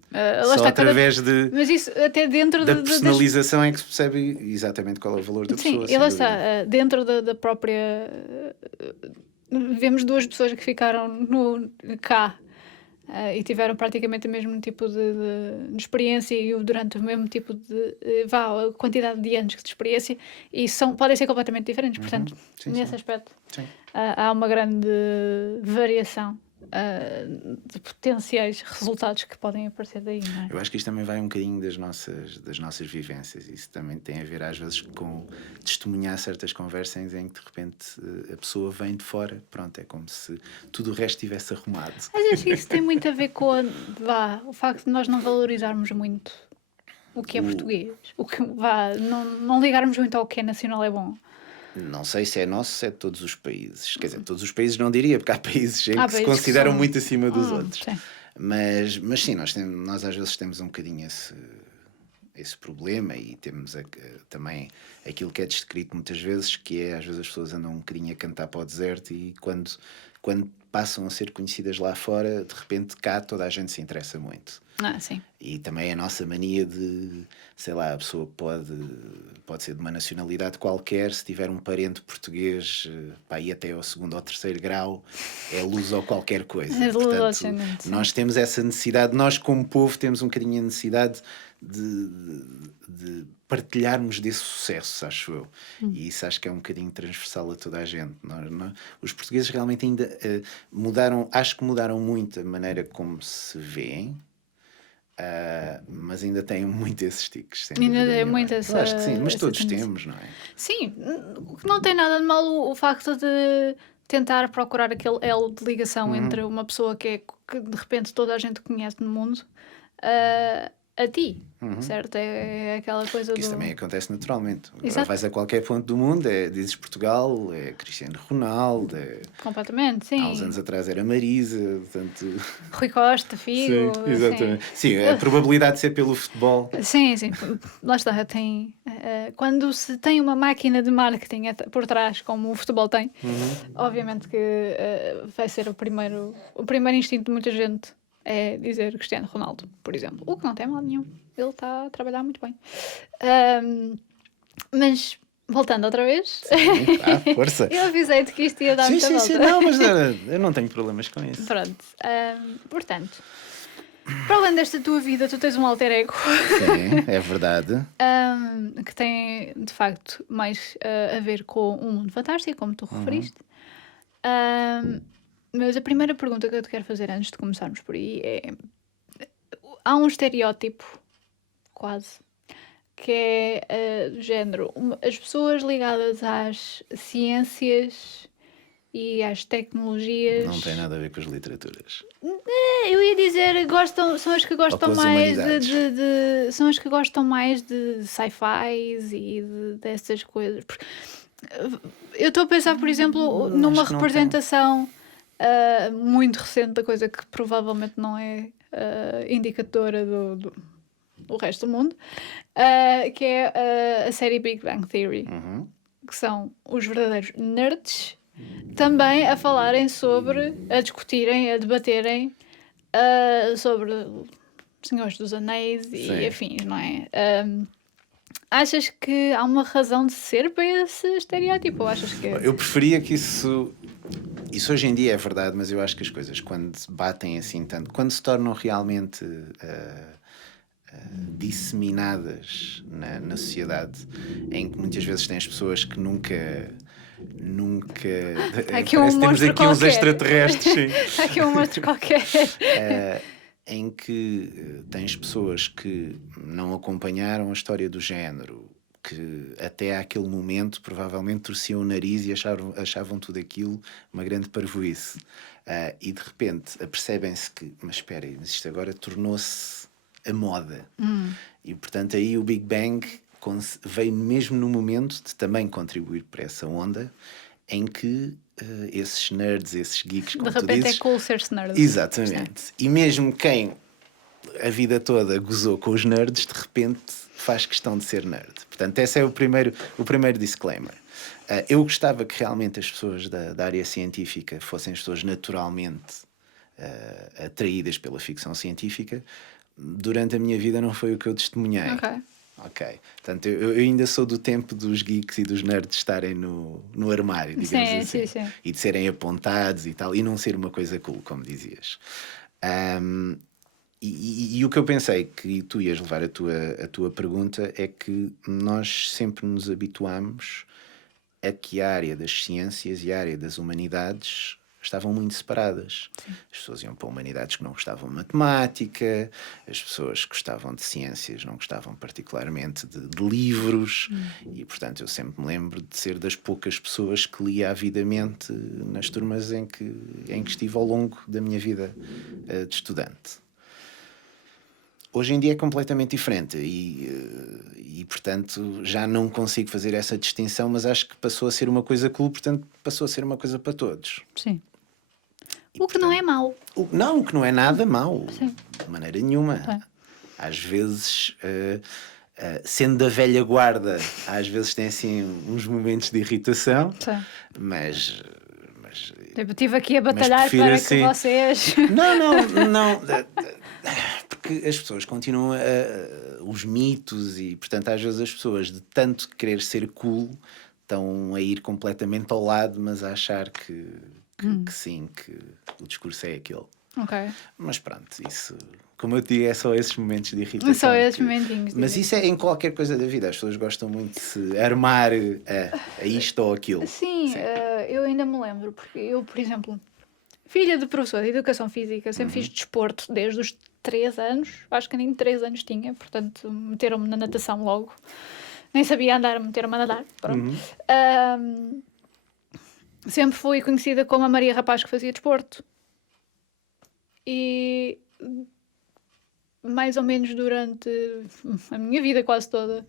só através Mas isso até dentro da personalização é que se percebe exatamente qual é o valor da sim, pessoa. e lá está, dentro da própria. Vemos duas pessoas que ficaram cá e tiveram praticamente o mesmo tipo de experiência e durante o mesmo tipo de a quantidade de anos de experiência e podem ser completamente diferentes. Portanto, nesse aspecto, há uma grande variação de potenciais resultados que podem aparecer daí, não é? Eu acho que isto também vai um bocadinho das nossas vivências. Isso também tem a ver às vezes com testemunhar certas conversas em que de repente a pessoa vem de fora, pronto, é como se tudo o resto estivesse arrumado. Mas acho que isso tem muito a ver com o facto de nós não valorizarmos muito o que é português, não ligarmos muito ao que é nacional é bom. Não sei se é nosso, se é de todos os países. Quer dizer, todos os países não diria, porque há países em que se consideram muito acima dos outros. Sim. Mas sim, nós às vezes temos um bocadinho esse problema e temos também aquilo que é descrito muitas vezes, que é às vezes as pessoas andam um bocadinho a cantar para o deserto e quando passam a ser conhecidas lá fora, de repente cá toda a gente se interessa muito. Sim. E também a nossa mania de, sei lá, a pessoa pode ser de uma nacionalidade qualquer, se tiver um parente português, ir até ao 2º ou 3º grau, é luz ou qualquer coisa. Portanto, nós temos essa necessidade, nós como povo temos um bocadinho a necessidade de partilharmos desse sucesso, acho eu. E isso acho que é um bocadinho transversal a toda a gente. Os portugueses realmente ainda acho que mudaram muito a maneira como se vêem, mas ainda têm muito esses tiques. Ainda é muito essa. Acho que sim, mas todos temos, não é? Sim, o que não tem nada de mal o facto de tentar procurar aquele elo de ligação entre uma pessoa que de repente toda a gente conhece no mundo a ti, certo? É aquela coisa Isso também acontece naturalmente. Agora Exato. vais a qualquer ponto do mundo, dizes Portugal, é Cristiano Ronaldo, completamente, sim. Há uns anos atrás era Marisa, portanto... Rui Costa, Figo... Sim, exatamente. Sim, a probabilidade de ser pelo futebol... Sim. Lá está, quando se tem uma máquina de marketing por trás, como o futebol tem, obviamente que vai ser o primeiro instinto de muita gente é dizer Cristiano Ronaldo, por exemplo. O que não tem mal nenhum. Ele está a trabalhar muito bem. Mas, voltando outra vez... Sim, força. Eu avisei-te que isto ia dar muita volta. Sim, não, mas eu não tenho problemas com isso. Pronto. Portanto, para além desta tua vida, tu tens um alter ego. Sim, é verdade. Que tem, de facto, mais a ver com um mundo fantástico, como tu referiste. Mas a primeira pergunta que eu te quero fazer antes de começarmos por aí é... Há um estereótipo, quase, que é do género... As pessoas ligadas às ciências e às tecnologias... Não tem nada a ver com as literaturas. Eu ia dizer, são as que gostam mais são as que gostam mais de sci-fi e dessas coisas. Porque eu estou a pensar, por exemplo, numa representação muito recente da coisa que provavelmente não é indicadora do resto do mundo, que é a série Big Bang Theory, que são os verdadeiros nerds também a falarem a discutirem, a debaterem sobre Senhores dos Anéis e afins, não é? Achas que há uma razão de ser para esse estereótipo? Ou achas que... Eu preferia que isso. Isso hoje em dia é verdade, mas eu acho que as coisas, quando se batem assim tanto, quando se tornam realmente disseminadas na sociedade, em que muitas vezes tens pessoas que nunca. Há aqui um Parece que temos monstro aqui uns qualquer. extraterrestres, sim. Há aqui um monstro qualquer. Em que tens pessoas que não acompanharam a história do género, que até àquele momento provavelmente torciam o nariz e achavam tudo aquilo uma grande parvoíce. E de repente apercebem-se que, mas espera aí, mas isto agora tornou-se a moda. E portanto aí o Big Bang veio mesmo no momento de também contribuir para essa onda em que esses nerds, esses geeks, como De tu repente dizes, é cool ser nerd. exatamente. E mesmo quem a vida toda gozou com os nerds, de repente faz questão de ser nerd. Portanto, esse é o primeiro disclaimer. Eu gostava que realmente as pessoas da área científica fossem pessoas naturalmente atraídas pela ficção científica. Durante a minha vida não foi o que eu testemunhei. Ok. Portanto, eu ainda sou do tempo dos geeks e dos nerds estarem no armário, digamos assim. Sim. E de serem apontados e tal, e não ser uma coisa cool, como dizias. E o que eu pensei que tu ias levar a tua pergunta é que nós sempre nos habituamos a que a área das ciências e a área das humanidades estavam muito separadas. Sim. As pessoas iam para humanidades que não gostavam de matemática, as pessoas que gostavam de ciências não gostavam particularmente de livros, e portanto eu sempre me lembro de ser das poucas pessoas que lia avidamente nas turmas em que estive ao longo da minha vida de estudante. Hoje em dia é completamente diferente e, portanto, já não consigo fazer essa distinção, mas acho que passou a ser uma coisa cool, portanto, passou a ser uma coisa para todos. Sim. E, O que não é mau. Não, o que não é nada mau. Sim. De maneira nenhuma. Sim. Às vezes, sendo da velha guarda, às vezes tem assim uns momentos de irritação, Sim. mas Tipo, estive aqui a batalhar para assim, que vocês... Não. Porque as pessoas continuam os mitos e, portanto, às vezes as pessoas, de tanto querer ser cool, estão a ir completamente ao lado, mas a achar que sim, que o discurso é aquele. Ok. Mas pronto, isso, como eu te digo, é só esses momentos de irritação. Só esses momentinhos. Mas isso é em qualquer coisa da vida. As pessoas gostam muito de se armar a isto ou aquilo. Sim. Eu ainda me lembro, porque eu, por exemplo, filha de professor de Educação Física, sempre fiz desporto desde os 3 anos. Acho que nem 3 anos tinha, portanto meteram-me na natação logo. Nem sabia andar, meteram-me a nadar. Pronto. Sempre fui conhecida como a Maria Rapaz que fazia desporto. E mais ou menos durante a minha vida quase toda,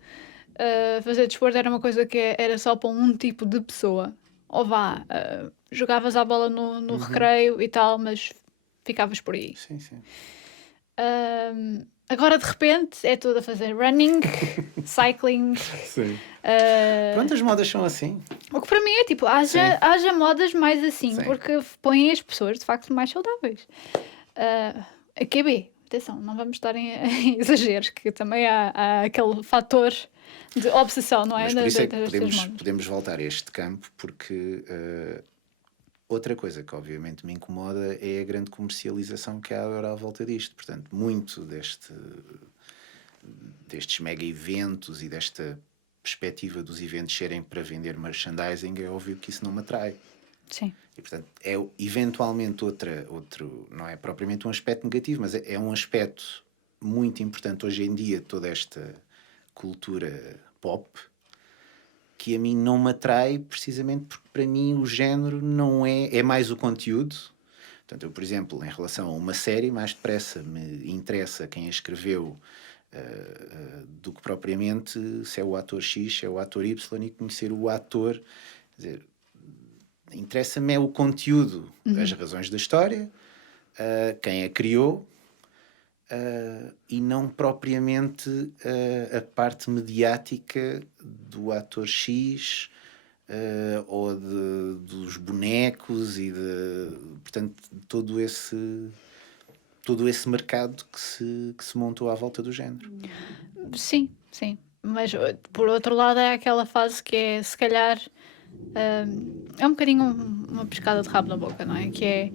fazer desporto era uma coisa que era só para um tipo de pessoa. Ou vá, jogavas a bola no recreio e tal, mas ficavas por aí. Sim. Agora de repente é tudo a fazer running, cycling. Sim. Pronto, as modas são assim. O que para mim é tipo, haja modas mais assim, Sim. porque põem as pessoas de facto mais saudáveis. A QB, atenção, não vamos estar em exageros, que também há aquele fator de obsessão, não é? Mas por isso é que podemos voltar a este campo, porque outra coisa que obviamente me incomoda é a grande comercialização que há agora à volta disto. Portanto, muito destes mega eventos e desta perspectiva dos eventos serem para vender merchandising, é óbvio que isso não me atrai. Sim. E, portanto, é eventualmente outro, não é propriamente um aspecto negativo, mas é um aspecto muito importante hoje em dia, toda esta cultura pop, que a mim não me atrai precisamente porque para mim o género não é mais o conteúdo. Portanto, eu, por exemplo, em relação a uma série, mais depressa me interessa quem a escreveu do que propriamente se é o ator X, se é o ator Y, e conhecer o ator. Quer dizer, interessa-me é o conteúdo, as razões da história, quem a criou, e não propriamente a parte mediática do ator X ou dos bonecos e portanto todo esse mercado que se montou à volta do género. Sim. Mas por outro lado é aquela fase que é, se calhar, é um bocadinho uma pescada de rabo na boca, não é? Que é,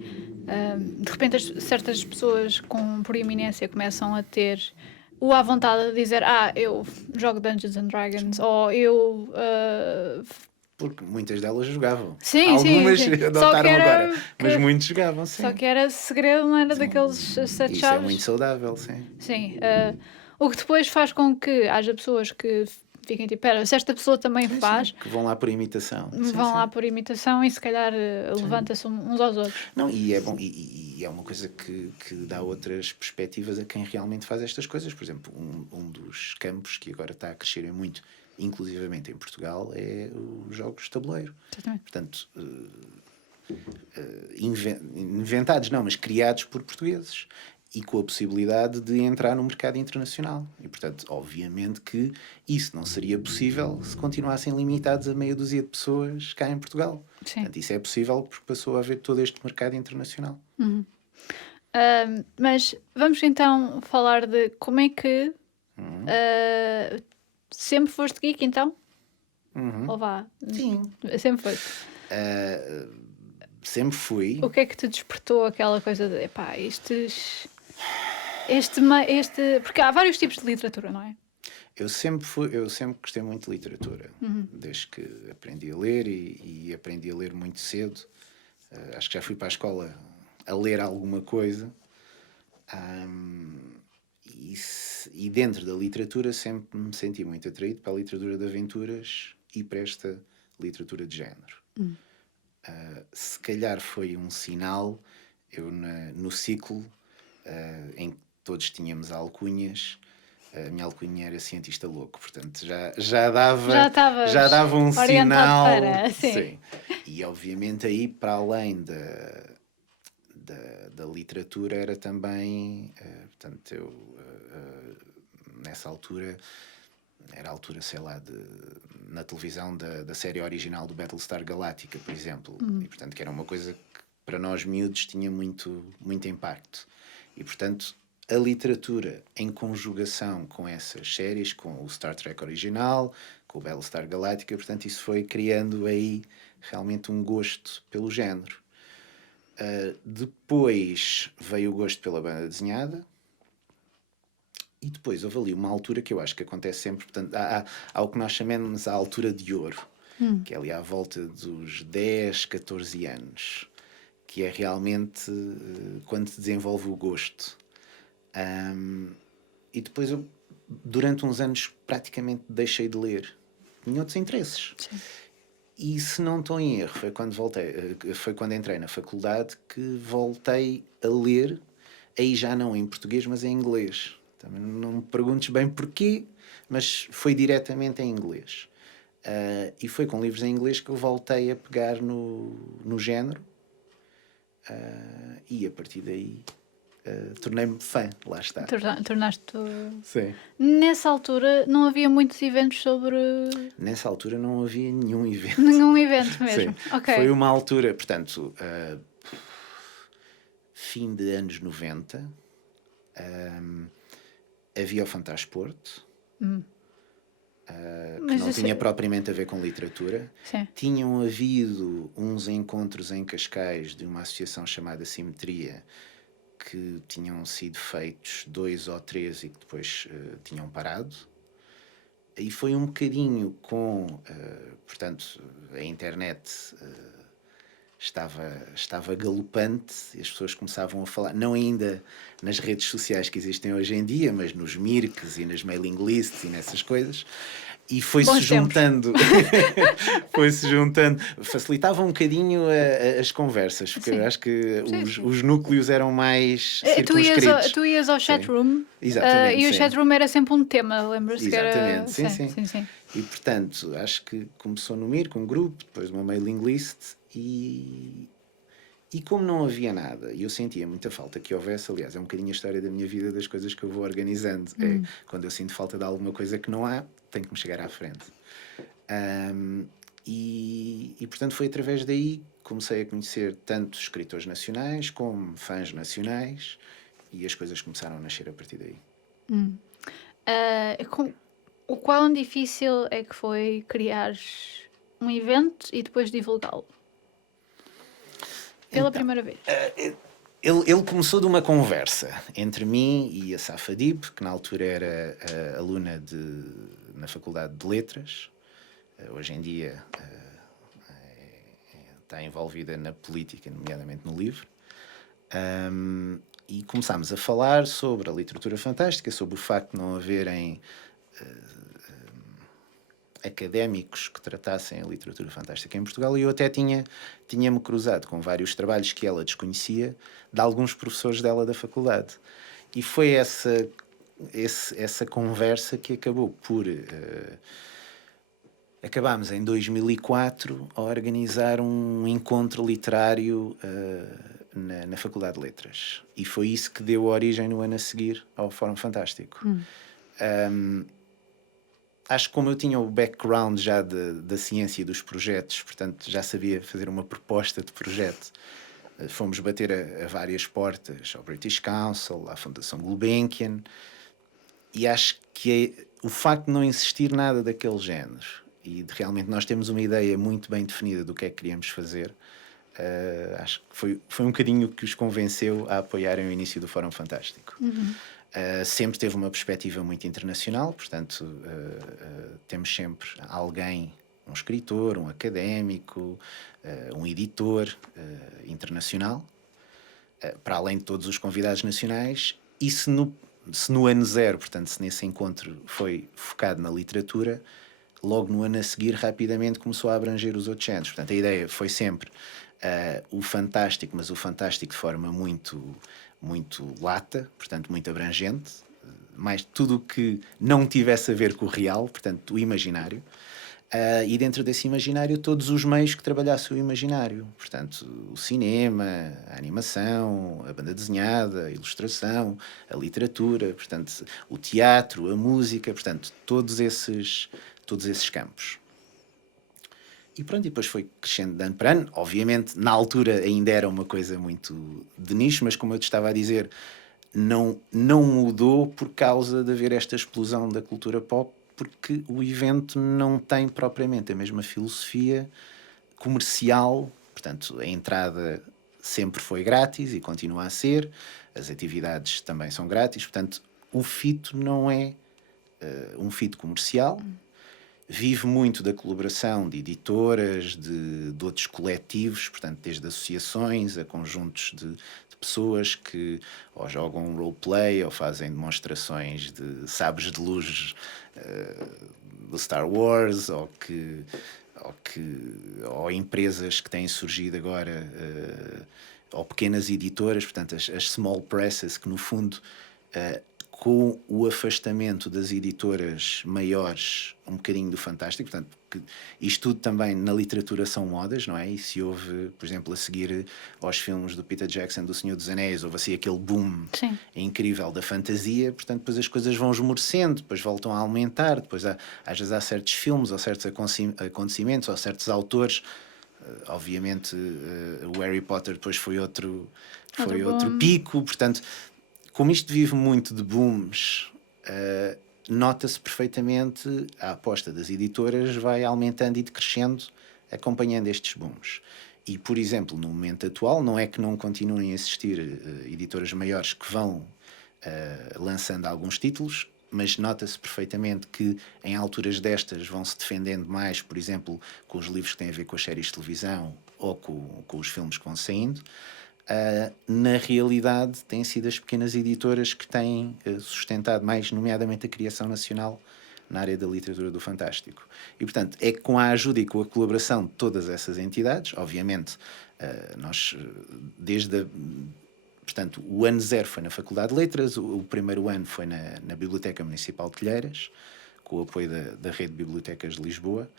de repente certas pessoas com proeminência começam a ter o à vontade de dizer eu jogo Dungeons and Dragons, ou eu... Porque muitas delas jogavam. Sim, Algumas sim. adotaram agora, mas muitos jogavam, sim. Só que era segredo, não era Sim. daqueles sete Isso chaves. é muito saudável, sim. Sim. O que depois faz com que haja pessoas que fiquem tipo, se esta pessoa também faz, que vão lá por imitação. vão lá por imitação e se calhar levanta-se uns aos outros. Não, e é bom, e é uma coisa que dá outras perspectivas a quem realmente faz estas coisas. Por exemplo, um dos campos que agora está a crescerem muito, inclusivamente em Portugal, é os jogos de tabuleiro. Exatamente. Portanto, inventados não, mas criados por portugueses. E com a possibilidade de entrar no mercado internacional. E, portanto, obviamente que isso não seria possível se continuassem limitados a meia dúzia de pessoas cá em Portugal. Sim. Portanto, isso é possível porque passou a haver todo este mercado internacional. Mas vamos então falar de como é que sempre foste geek, então? Ou vá? Sim. Sempre foste. Sempre fui. O que é que te despertou aquela coisa de porque há vários tipos de literatura, não é? Eu sempre gostei muito de literatura, desde que aprendi a ler e aprendi a ler muito cedo. Acho que já fui para a escola a ler alguma coisa. E dentro da literatura sempre me senti muito atraído para a literatura de aventuras e para esta literatura de género. Se calhar foi um sinal, eu no ciclo em que todos tínhamos alcunhas, a minha alcunha era cientista louco, portanto já dava um sinal. Para, sim. Sim. E obviamente aí, para além da literatura, era também, portanto, eu nessa altura, era a altura, sei lá, na televisão da série original do Battlestar Galactica, por exemplo, e portanto que era uma coisa que para nós miúdos tinha muito, muito impacto. E portanto a literatura em conjugação com essas séries, com o Star Trek original, com o Battlestar Galactica, portanto isso foi criando aí realmente um gosto pelo género. Depois veio o gosto pela banda desenhada. E depois houve ali uma altura que eu acho que acontece sempre, portanto, há o que nós chamamos a altura de ouro, que é ali à volta dos 10, 14 anos, que é realmente quando se desenvolve o gosto. E depois eu, durante uns anos, praticamente deixei de ler. Tinha outros interesses. Sim. E se não estou em erro, foi quando entrei na faculdade que voltei a ler, aí já não em português, mas em inglês. Também não me perguntes bem porquê, mas foi diretamente em inglês. E foi com livros em inglês que eu voltei a pegar no género. E a partir daí tornei-me fã, lá está. Tornaste-te... Sim. Nessa altura não havia muitos eventos sobre... Nessa altura não havia nenhum evento. Nenhum evento mesmo? Sim. Okay. Foi uma altura, portanto, fim de anos 90, havia o Fantasporto, que não tinha propriamente a ver com literatura. Sim. Tinham havido uns encontros em Cascais de uma associação chamada Simetria, que tinham sido feitos 2 ou 3 e que depois tinham parado. E foi um bocadinho com, portanto, a internet estava galopante e as pessoas começavam a falar, não ainda nas redes sociais que existem hoje em dia, mas nos Mirks e nas mailing lists e nessas coisas. E foi-se juntando, facilitava um bocadinho as conversas, porque eu acho que os núcleos eram mais circunscritos. Tu ias ao chatroom e o chatroom era sempre um tema, lembras-te? Exatamente, que era... sim. E portanto, acho que começou no Mirk, um grupo, depois uma mailing list e como não havia nada, e eu sentia muita falta que houvesse, aliás, é um bocadinho a história da minha vida, das coisas que eu vou organizando. É, quando eu sinto falta de alguma coisa que não há, tenho que me chegar à frente. E portanto foi através daí que comecei a conhecer tanto escritores nacionais como fãs nacionais e as coisas começaram a nascer a partir daí. O quão difícil é que foi criar um evento e depois divulgá-lo? Pela primeira vez. Ele começou de uma conversa entre mim e a Safa Adib, que na altura era aluna na Faculdade de Letras. Hoje em dia está envolvida na política, nomeadamente no LIVRE. E começámos a falar sobre a literatura fantástica, sobre o facto de não haverem académicos que tratassem a literatura fantástica em Portugal, e eu até tinha-me cruzado com vários trabalhos que ela desconhecia de alguns professores dela da faculdade. E foi essa conversa que acabou por... acabámos em 2004 a organizar um encontro literário na Faculdade de Letras. E foi isso que deu origem no ano a seguir ao Fórum Fantástico. Acho que como eu tinha o background já da ciência e dos projetos, portanto já sabia fazer uma proposta de projeto, fomos bater a várias portas, ao British Council, à Fundação Gulbenkian, e acho que o facto de não existir nada daquele género e de realmente nós temos uma ideia muito bem definida do que é que queríamos fazer, acho que foi um bocadinho que os convenceu a apoiarem o início do Fórum Fantástico. Sempre teve uma perspectiva muito internacional, portanto temos sempre alguém, um escritor, um académico, um editor internacional, para além de todos os convidados nacionais. E se no ano zero, portanto se nesse encontro foi focado na literatura, logo no ano a seguir rapidamente começou a abranger os outros géneros. Portanto a ideia foi sempre o fantástico, mas o fantástico de forma muito lata, portanto muito abrangente, mais tudo o que não tivesse a ver com o real, portanto o imaginário, e dentro desse imaginário todos os meios que trabalhassem o imaginário, portanto o cinema, a animação, a banda desenhada, a ilustração, a literatura, portanto o teatro, a música, portanto todos esses campos. E pronto, depois foi crescendo de ano para ano. Obviamente, na altura ainda era uma coisa muito de nicho, mas como eu te estava a dizer, não mudou por causa de haver esta explosão da cultura pop, porque o evento não tem propriamente a mesma filosofia comercial. Portanto, a entrada sempre foi grátis e continua a ser, as atividades também são grátis, portanto, o FITO não é um FITO comercial. Vive muito da colaboração de editoras, de outros coletivos, portanto, desde associações a conjuntos de pessoas que ou jogam um roleplay ou fazem demonstrações de sabres de luz do Star Wars, ou empresas que têm surgido agora, ou pequenas editoras, portanto, as small presses, que no fundo... com o afastamento das editoras maiores, um bocadinho do fantástico, portanto, isto tudo também na literatura são modas, não é? E se houve, por exemplo, a seguir aos filmes do Peter Jackson, do Senhor dos Anéis, houve assim aquele boom incrível da fantasia, portanto, depois as coisas vão esmorecendo, depois voltam a aumentar, depois às vezes há certos filmes, ou certos acontecimentos, ou certos autores. Obviamente, o Harry Potter depois foi outro pico, portanto... Como isto vive muito de booms, nota-se perfeitamente a aposta das editoras vai aumentando e decrescendo, acompanhando estes booms. E, por exemplo, no momento atual, não é que não continuem a existir editoras maiores que vão lançando alguns títulos, mas nota-se perfeitamente que em alturas destas vão-se defendendo mais, por exemplo, com os livros que têm a ver com as séries de televisão ou com os filmes que vão saindo. Na realidade têm sido as pequenas editoras que têm sustentado mais, nomeadamente a criação nacional na área da literatura do fantástico. E portanto é com a ajuda e com a colaboração de todas essas entidades, obviamente nós portanto o ano zero foi na Faculdade de Letras, o primeiro ano foi na Biblioteca Municipal de Telheiras, com o apoio da Rede de Bibliotecas de Lisboa.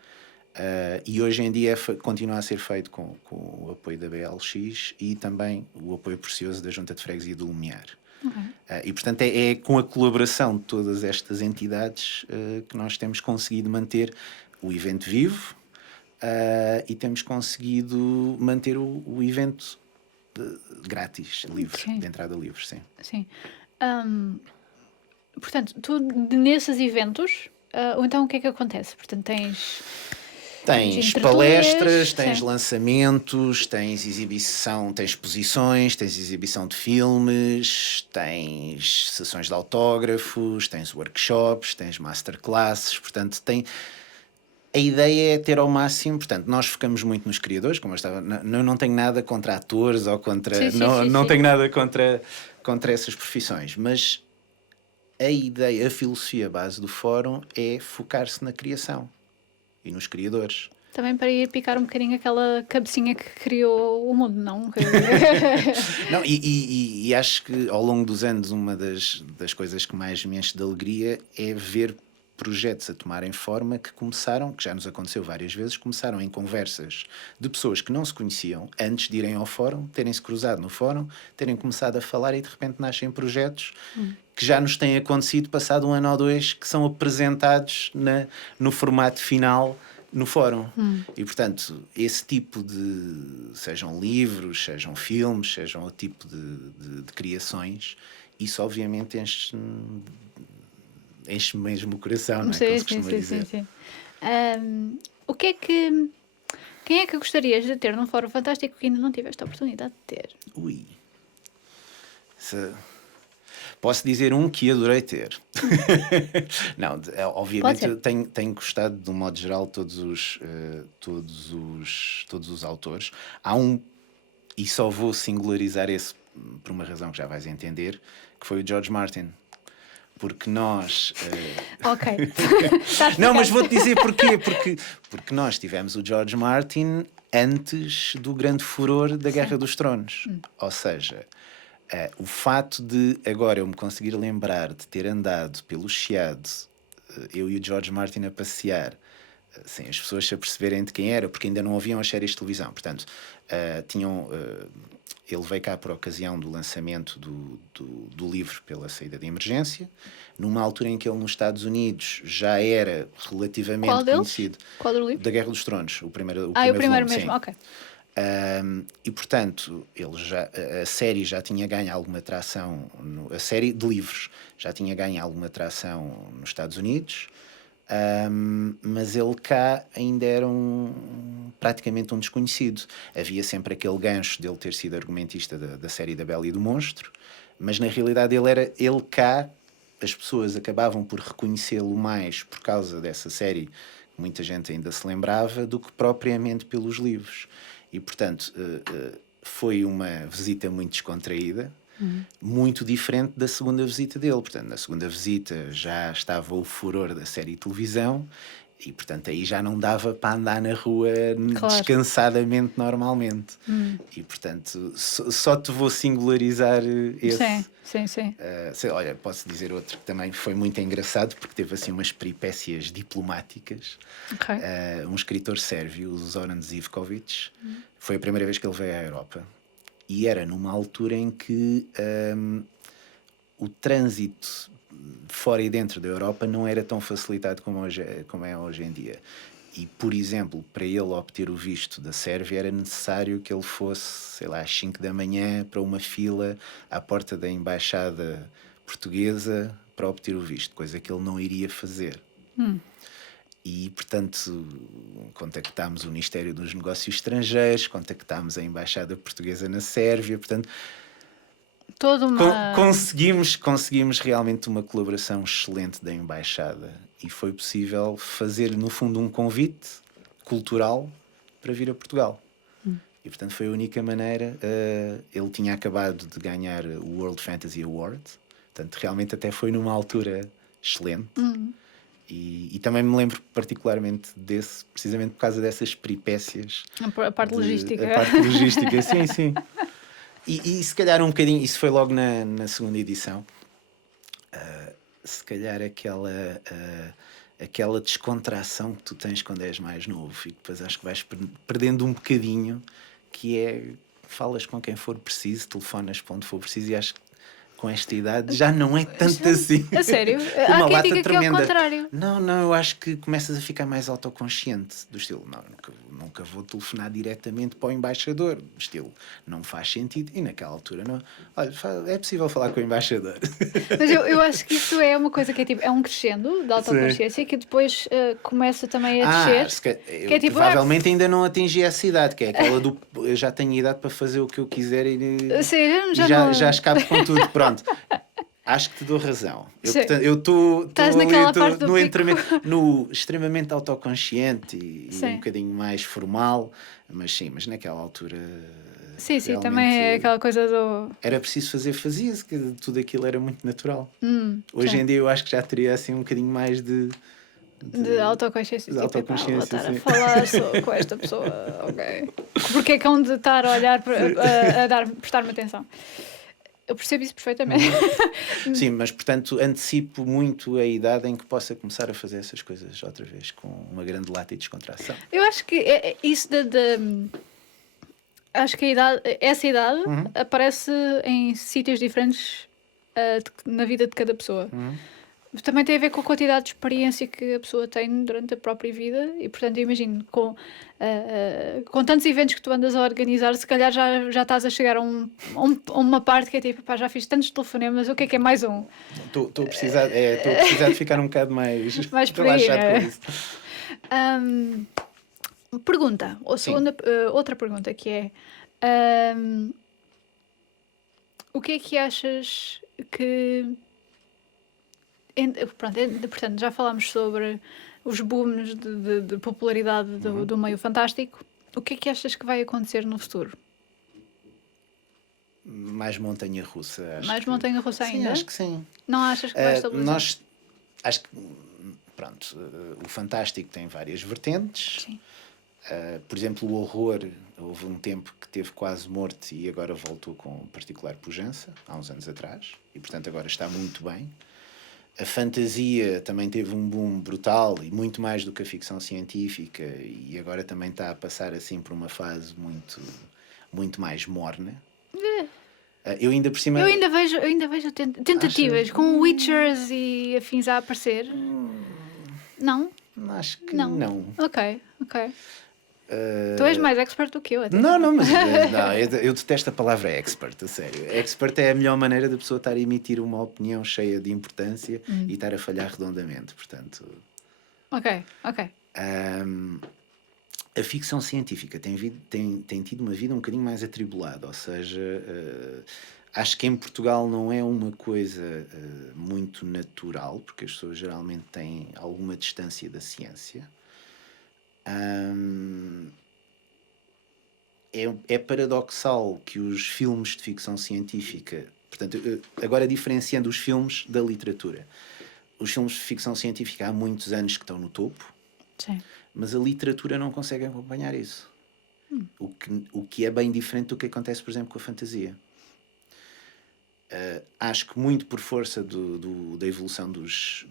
E hoje em dia continua a ser feito com o apoio da BLX e também o apoio precioso da Junta de Freguesia do Lumiar. E portanto é com a colaboração de todas estas entidades que nós temos conseguido manter o evento vivo e temos conseguido manter o evento grátis, livre, de entrada livre, sim. Portanto, tu nesses eventos Ou então o que é que acontece? Portanto, tens Tens palestras, tens lançamentos, tens exibição, tens exposições, tens exibição de filmes, tens sessões de autógrafos, tens workshops, tens masterclasses, portanto a ideia é ter ao máximo, portanto, nós focamos muito nos criadores, como eu estava, não tenho nada contra atores ou contra, não tenho nada contra essas profissões, mas a ideia, a filosofia base do fórum é focar-se na criação e nos criadores. Também para ir picar um bocadinho aquela cabecinha que criou o mundo, não? Não, e acho que ao longo dos anos uma das coisas que mais me enche de alegria é ver projetos a tomarem forma que já nos aconteceu várias vezes, começaram em conversas de pessoas que não se conheciam antes de irem ao fórum, terem-se cruzado no fórum, terem começado a falar e de repente nascem projetos que já nos têm acontecido passado 1 ano ou 2, que são apresentados no formato final no fórum. E, portanto, esse tipo de, sejam livros, sejam filmes, sejam o tipo de criações, isso obviamente enche mesmo o coração, não é? Sim. O que é que... Quem é que gostarias de ter num fórum fantástico que ainda não tiveste a oportunidade de ter? Posso dizer um que adorei ter. Não, obviamente tenho gostado, de um modo geral, todos os autores. Há um, e só vou singularizar esse por uma razão que já vais entender, que foi o George Martin. Porque nós... Ok. Não, mas vou-te dizer porquê. Porque nós tivemos o George Martin antes do grande furor da Guerra dos Tronos. Ou seja... o fato de agora eu me conseguir lembrar de ter andado pelo Chiado, eu e o George Martin a passear, sem as pessoas se aperceberem de quem era, porque ainda não haviam as séries de televisão. Portanto, ele veio cá por ocasião do lançamento do livro Pela Saída de Emergência, numa altura em que ele nos Estados Unidos já era relativamente conhecido. Qual do livro? Da Guerra dos Tronos, o primeiro primeiro volume, mesmo, ok. E portanto a série já tinha ganho alguma atração, a série de livros já tinha ganho alguma atração nos Estados Unidos, mas ele cá ainda era praticamente um desconhecido. Havia sempre aquele gancho dele ter sido argumentista da série da Bela e do Monstro, mas na realidade ele cá, as pessoas acabavam por reconhecê-lo mais por causa dessa série, que muita gente ainda se lembrava, do que propriamente pelos livros. E, portanto, foi uma visita muito descontraída, muito diferente da segunda visita dele. Portanto, na segunda visita já estava o furor da série de televisão e, portanto, aí já não dava para andar na rua descansadamente, normalmente. E, portanto, só te vou singularizar esse. Sim. Olha, posso dizer outro que também foi muito engraçado, porque teve assim umas peripécias diplomáticas. Um escritor sérvio, o Zoran Živković, foi a primeira vez que ele veio à Europa. E era numa altura em que o trânsito fora e dentro da Europa não era tão facilitado como é hoje em dia. E, por exemplo, para ele obter o visto da Sérvia era necessário que ele fosse, sei lá, às 5 da manhã para uma fila à porta da embaixada portuguesa para obter o visto, coisa que ele não iria fazer. E, portanto, contactámos o Ministério dos Negócios Estrangeiros, contactámos a embaixada portuguesa na Sérvia, portanto... Conseguimos realmente uma colaboração excelente da embaixada e foi possível fazer, no fundo, um convite cultural para vir a Portugal. E, portanto, foi a única maneira. Ele tinha acabado de ganhar o World Fantasy Award, portanto, realmente até foi numa altura excelente. E também me lembro particularmente precisamente por causa dessas peripécias. A parte logística. A parte logística, sim. E se calhar um bocadinho, isso foi logo na segunda edição, se calhar aquela descontração que tu tens quando és mais novo e depois acho que vais perdendo um bocadinho, que é, falas com quem for preciso, telefonas para onde for preciso e acho que com esta idade, já não é tanto assim. A sério? Com uma Há quem lata diga que é o tremenda. contrário. Não, eu acho que começas a ficar mais autoconsciente do estilo. Não, nunca vou telefonar diretamente para o embaixador. Do estilo, não faz sentido. E naquela altura, não. Olha, é possível falar com o embaixador. Mas eu acho que isso é uma coisa que é tipo, é um crescendo da autoconsciência que depois começa também a descer. Eu que é tipo, provavelmente ainda não atingi essa idade, que é aquela do eu já tenho idade para fazer o que eu quiser e sim, já escapo com tudo. Pronto. Acho que te dou razão. Eu estou naquela parte do pico. no extremamente autoconsciente e Sim. um bocadinho mais formal, mas naquela altura. Sim, também é aquela coisa do. Era preciso fazia-se, que tudo aquilo era muito natural. Hoje em dia eu acho que já teria assim um bocadinho mais de autoconsciência. De autoconsciência, vou estar sim. a falar com esta pessoa, ok. Porque é que hão de estar a olhar, prestar-me atenção. Eu percebo isso perfeitamente. Sim, mas portanto antecipo muito a idade em que possa começar a fazer essas coisas outra vez, com uma grande lata e descontração. Eu acho que isso acho que essa idade aparece em sítios diferentes na vida de cada pessoa. Também tem a ver com a quantidade de experiência que a pessoa tem durante a própria vida e, portanto, eu imagino, com tantos eventos que tu andas a organizar, se calhar já estás a chegar a uma parte que é tipo, já fiz tantos telefonemas, o que é mais um? Estou a precisar de ficar um bocado mais relaxado né? com isso. Pergunta, outra pergunta que é o que é que achas que... Portanto, já falámos sobre os booms de popularidade do meio fantástico. O que é que achas que vai acontecer no futuro? Mais montanha-russa. Mais montanha-russa ainda? Sim, acho que sim. Não achas que vai estabilizar? Acho que, pronto, o fantástico tem várias vertentes. Sim. Por exemplo, o horror, houve um tempo que teve quase morte e agora voltou com particular pujança, há uns anos atrás, e portanto agora está muito bem. A fantasia também teve um boom brutal e muito mais do que a ficção científica e agora também está a passar assim por uma fase muito, muito mais morna. Eu ainda por cima... Eu ainda vejo tentativas com Witchers e afins a aparecer. Não? Acho que não. Ok. Tu és mais expert do que eu, até. Não, mas eu detesto a palavra expert, a sério. Expert é a melhor maneira da pessoa estar a emitir uma opinião cheia de importância e estar a falhar redondamente, portanto... Ok. A ficção científica tem tido uma vida um bocadinho mais atribulada, ou seja, acho que em Portugal não é uma coisa muito natural, porque as pessoas geralmente têm alguma distância da ciência. É paradoxal que os filmes de ficção científica, portanto, agora diferenciando os filmes da literatura, os filmes de ficção científica há muitos anos que estão no topo. Sim. Mas a literatura não consegue acompanhar isso. O que é bem diferente do que acontece, por exemplo, com a fantasia. Acho que muito por força da evolução dos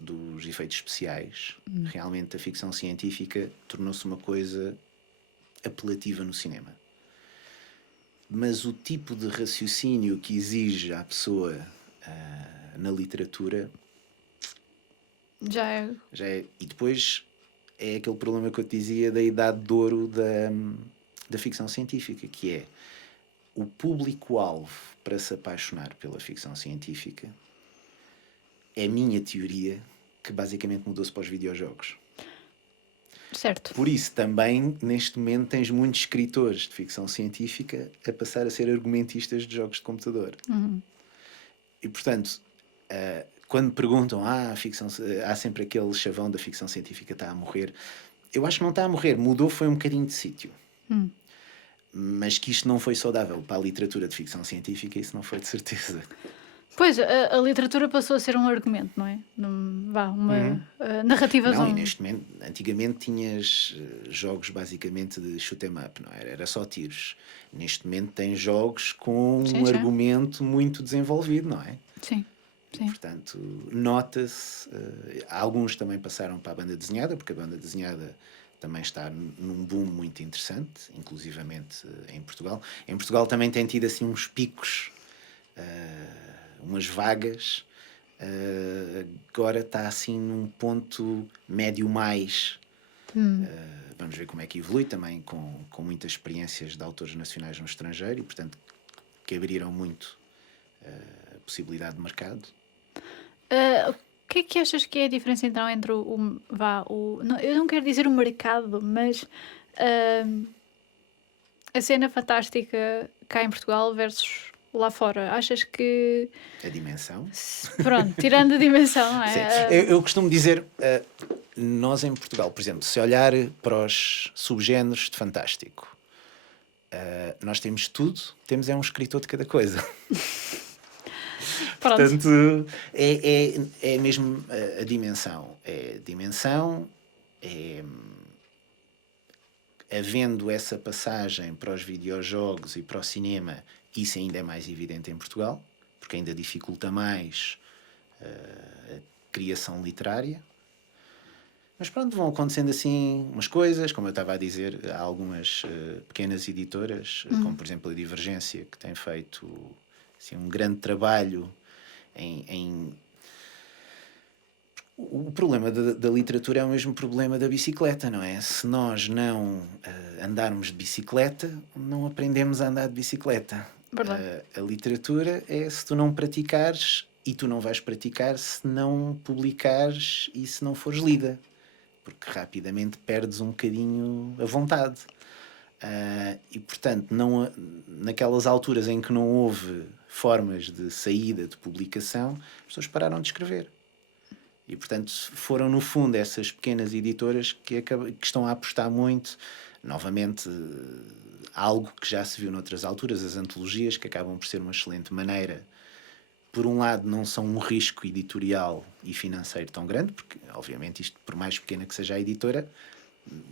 efeitos especiais, realmente a ficção científica tornou-se uma coisa apelativa no cinema. Mas o tipo de raciocínio que exige à pessoa na literatura já é. E depois é aquele problema que eu te dizia da idade de ouro da ficção científica, que é o público-alvo para se apaixonar pela ficção científica é a minha teoria que basicamente mudou-se para os videojogos. Certo. Por isso também, neste momento, tens muitos escritores de ficção científica a passar a ser argumentistas de jogos de computador. E, portanto, quando me perguntam há sempre aquele chavão da ficção científica está a morrer, eu acho que não está a morrer, mudou, foi um bocadinho de sítio. Mas que isto não foi saudável para a literatura de ficção científica, isso não foi de certeza. Pois, a literatura passou a ser um argumento, não é? Uma narrativa. Não, e neste momento, antigamente tinhas jogos basicamente de shoot 'em up, não era? Era só tiros. Neste momento tem jogos com um argumento muito desenvolvido, não é? Sim. Portanto, nota-se. Alguns também passaram para a banda desenhada, porque a banda desenhada também está num boom muito interessante, inclusivamente em Portugal. Em Portugal também tem tido assim uns picos umas vagas, agora está assim num ponto médio mais. Vamos ver como é que evolui também com muitas experiências de autores nacionais no estrangeiro e, portanto, que abriram muito a possibilidade de mercado. O que é que achas que é a diferença então entre eu não quero dizer o mercado, mas a cena fantástica cá em Portugal versus lá fora? Achas que... A dimensão. Pronto, tirando a dimensão, não Sim. é? Eu costumo dizer, nós em Portugal, por exemplo, se olhar para os subgéneros de fantástico, nós temos tudo, temos um escritor de cada coisa. Pronto. Portanto, é mesmo a dimensão. Havendo essa passagem para os videojogos e para o cinema, isso ainda é mais evidente em Portugal, porque ainda dificulta mais a criação literária. Mas pronto, vão acontecendo assim umas coisas, como eu estava a dizer, há algumas pequenas editoras, como por exemplo a Divergência, que tem feito assim, um grande trabalho em... O problema da literatura é o mesmo problema da bicicleta, não é? Se nós não andarmos de bicicleta, não aprendemos a andar de bicicleta. A literatura é se tu não praticares, e tu não vais praticar se não publicares e se não fores lida, porque rapidamente perdes um bocadinho a vontade. E portanto, naquelas alturas em que não houve formas de saída, de publicação, as pessoas pararam de escrever. E, portanto, foram, no fundo, essas pequenas editoras que estão a apostar muito, novamente, algo que já se viu noutras alturas, as antologias, que acabam por ser uma excelente maneira. Por um lado, não são um risco editorial e financeiro tão grande, porque, obviamente, isto, por mais pequena que seja a editora,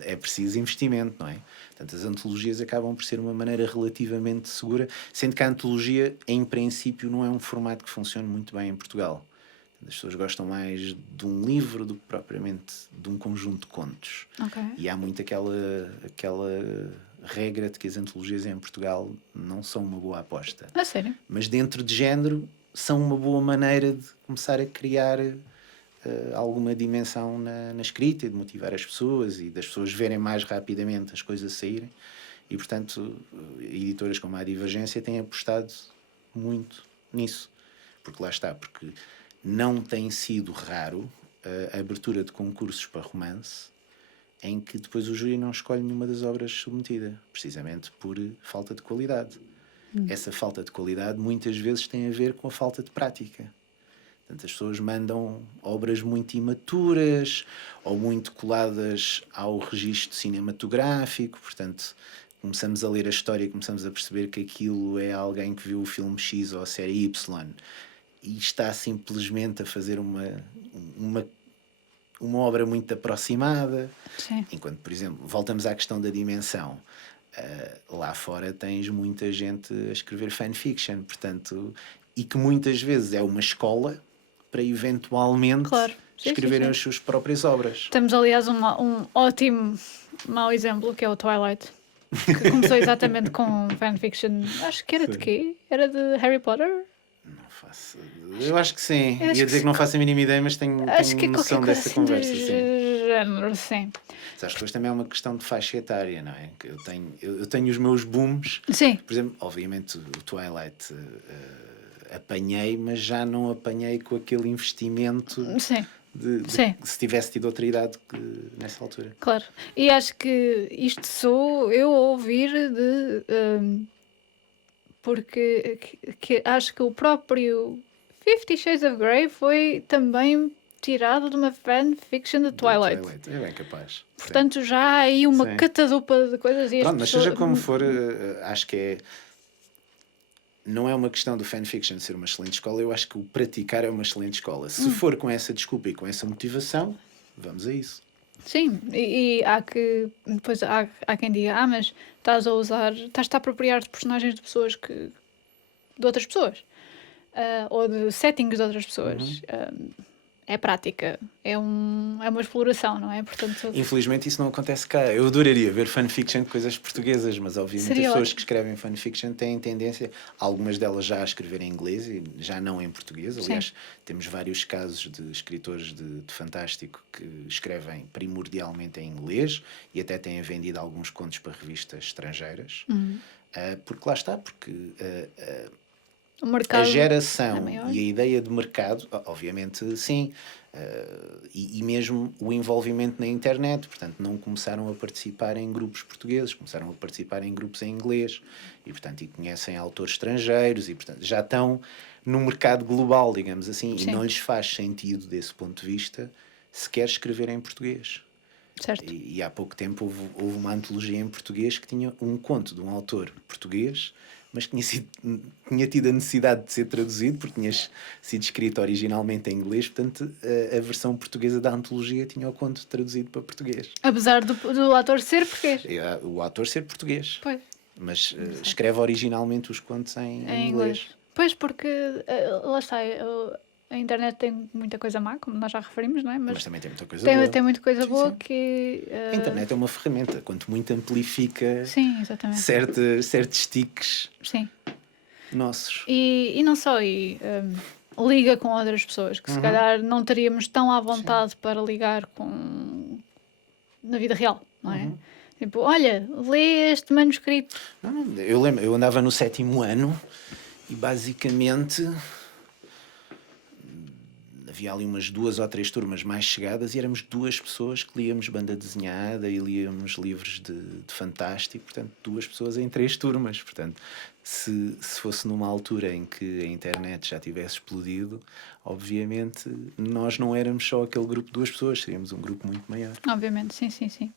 é preciso investimento, não é? Portanto, as antologias acabam por ser uma maneira relativamente segura, sendo que a antologia, em princípio, não é um formato que funcione muito bem em Portugal. As pessoas gostam mais de um livro do que propriamente de um conjunto de contos. Okay. E há muito aquela regra de que as antologias em Portugal não são uma boa aposta. A sério? Mas dentro de género são uma boa maneira de começar a criar alguma dimensão na escrita e de motivar as pessoas e das pessoas verem mais rapidamente as coisas saírem. E, portanto, editoras como a Divergência têm apostado muito nisso. Porque lá está, porque não tem sido raro a abertura de concursos para romance em que depois o júri não escolhe nenhuma das obras submetidas, precisamente por falta de qualidade. Essa falta de qualidade muitas vezes tem a ver com a falta de prática. Portanto, as pessoas mandam obras muito imaturas ou muito coladas ao registro cinematográfico, portanto, começamos a ler a história e começamos a perceber que aquilo é alguém que viu o filme X ou a série Y e está simplesmente a fazer uma obra muito aproximada. Sim. Enquanto, por exemplo, voltamos à questão da dimensão. Lá fora tens muita gente a escrever fanfiction, portanto, e que muitas vezes é uma escola para eventualmente escreverem as suas próprias obras. Temos, aliás, um ótimo mau exemplo, que é o Twilight, que começou exatamente com fanfiction. Acho que era de quê? Era de Harry Potter? Não faço. Eu acho que sim. Ia dizer que não faço a mínima ideia, mas tenho noção dessa conversa. Género, sim. Mas depois também é uma questão de faixa etária, não é? Eu tenho os meus booms. Sim. Por exemplo, obviamente o Twilight apanhei, mas já não apanhei com aquele investimento. Sim. Se tivesse tido outra idade nessa altura. Claro. E acho que isto sou eu a ouvir porque acho que o próprio 50 Shades of Grey foi também tirado de uma fanfiction de Twilight. É bem capaz. Portanto, já há aí uma catadupa de coisas. E pronto, mas seja como for, acho que não é uma questão do fanfiction ser uma excelente escola, eu acho que o praticar é uma excelente escola. Se for com essa desculpa e com essa motivação, vamos a isso. Sim, e há que... Depois há quem diga, mas estás-te a apropriar de personagens de pessoas de outras pessoas. Ou de settings de outras pessoas. é prática, é uma exploração, não é? Portanto, Infelizmente isso não acontece cá. Eu adoraria ver fanfiction de coisas portuguesas, mas obviamente as Seria pessoas ótimo. que escrevem fanfiction têm tendência, algumas delas já a escrever em inglês e já não em português. Aliás, temos vários casos de escritores de fantástico que escrevem primordialmente em inglês e até têm vendido alguns contos para revistas estrangeiras. Porque lá está, porque o a mercado é geração maior. e a ideia de mercado, obviamente sim, e mesmo o envolvimento na internet, portanto não começaram a participar em grupos portugueses, começaram a participar em grupos em inglês e portanto e conhecem autores estrangeiros e portanto já estão no mercado global, digamos assim, e não lhes faz sentido desse ponto de vista sequer escrever em português. Certo. E há pouco tempo houve uma antologia em português que tinha um conto de um autor português, mas tinha tido a necessidade de ser traduzido porque tinha sido escrito originalmente em inglês, portanto a versão portuguesa da antologia tinha o conto traduzido para português. Apesar do ator ser português. O autor ser português, Pois. mas escreve originalmente os contos em inglês. Pois, porque lá está, a internet tem muita coisa má, como nós já referimos, não é? Mas também tem muita coisa boa. Tem muita coisa Sim, boa sim. que... A internet é uma ferramenta, quanto muito amplifica Sim, exatamente. certos tiques Sim. nossos. E não só, liga com outras pessoas, que se calhar não teríamos tão à vontade para ligar com na vida real, não é? Tipo, olha, lê este manuscrito. Não, eu lembro, eu andava no 7º ano e basicamente havia ali umas 2 ou 3 turmas mais chegadas e éramos 2 pessoas que líamos banda desenhada e líamos livros de fantástico, portanto 2 pessoas em 3 turmas, portanto se fosse numa altura em que a internet já tivesse explodido, obviamente nós não éramos só aquele grupo de 2 pessoas, seríamos um grupo muito maior. Obviamente, sim.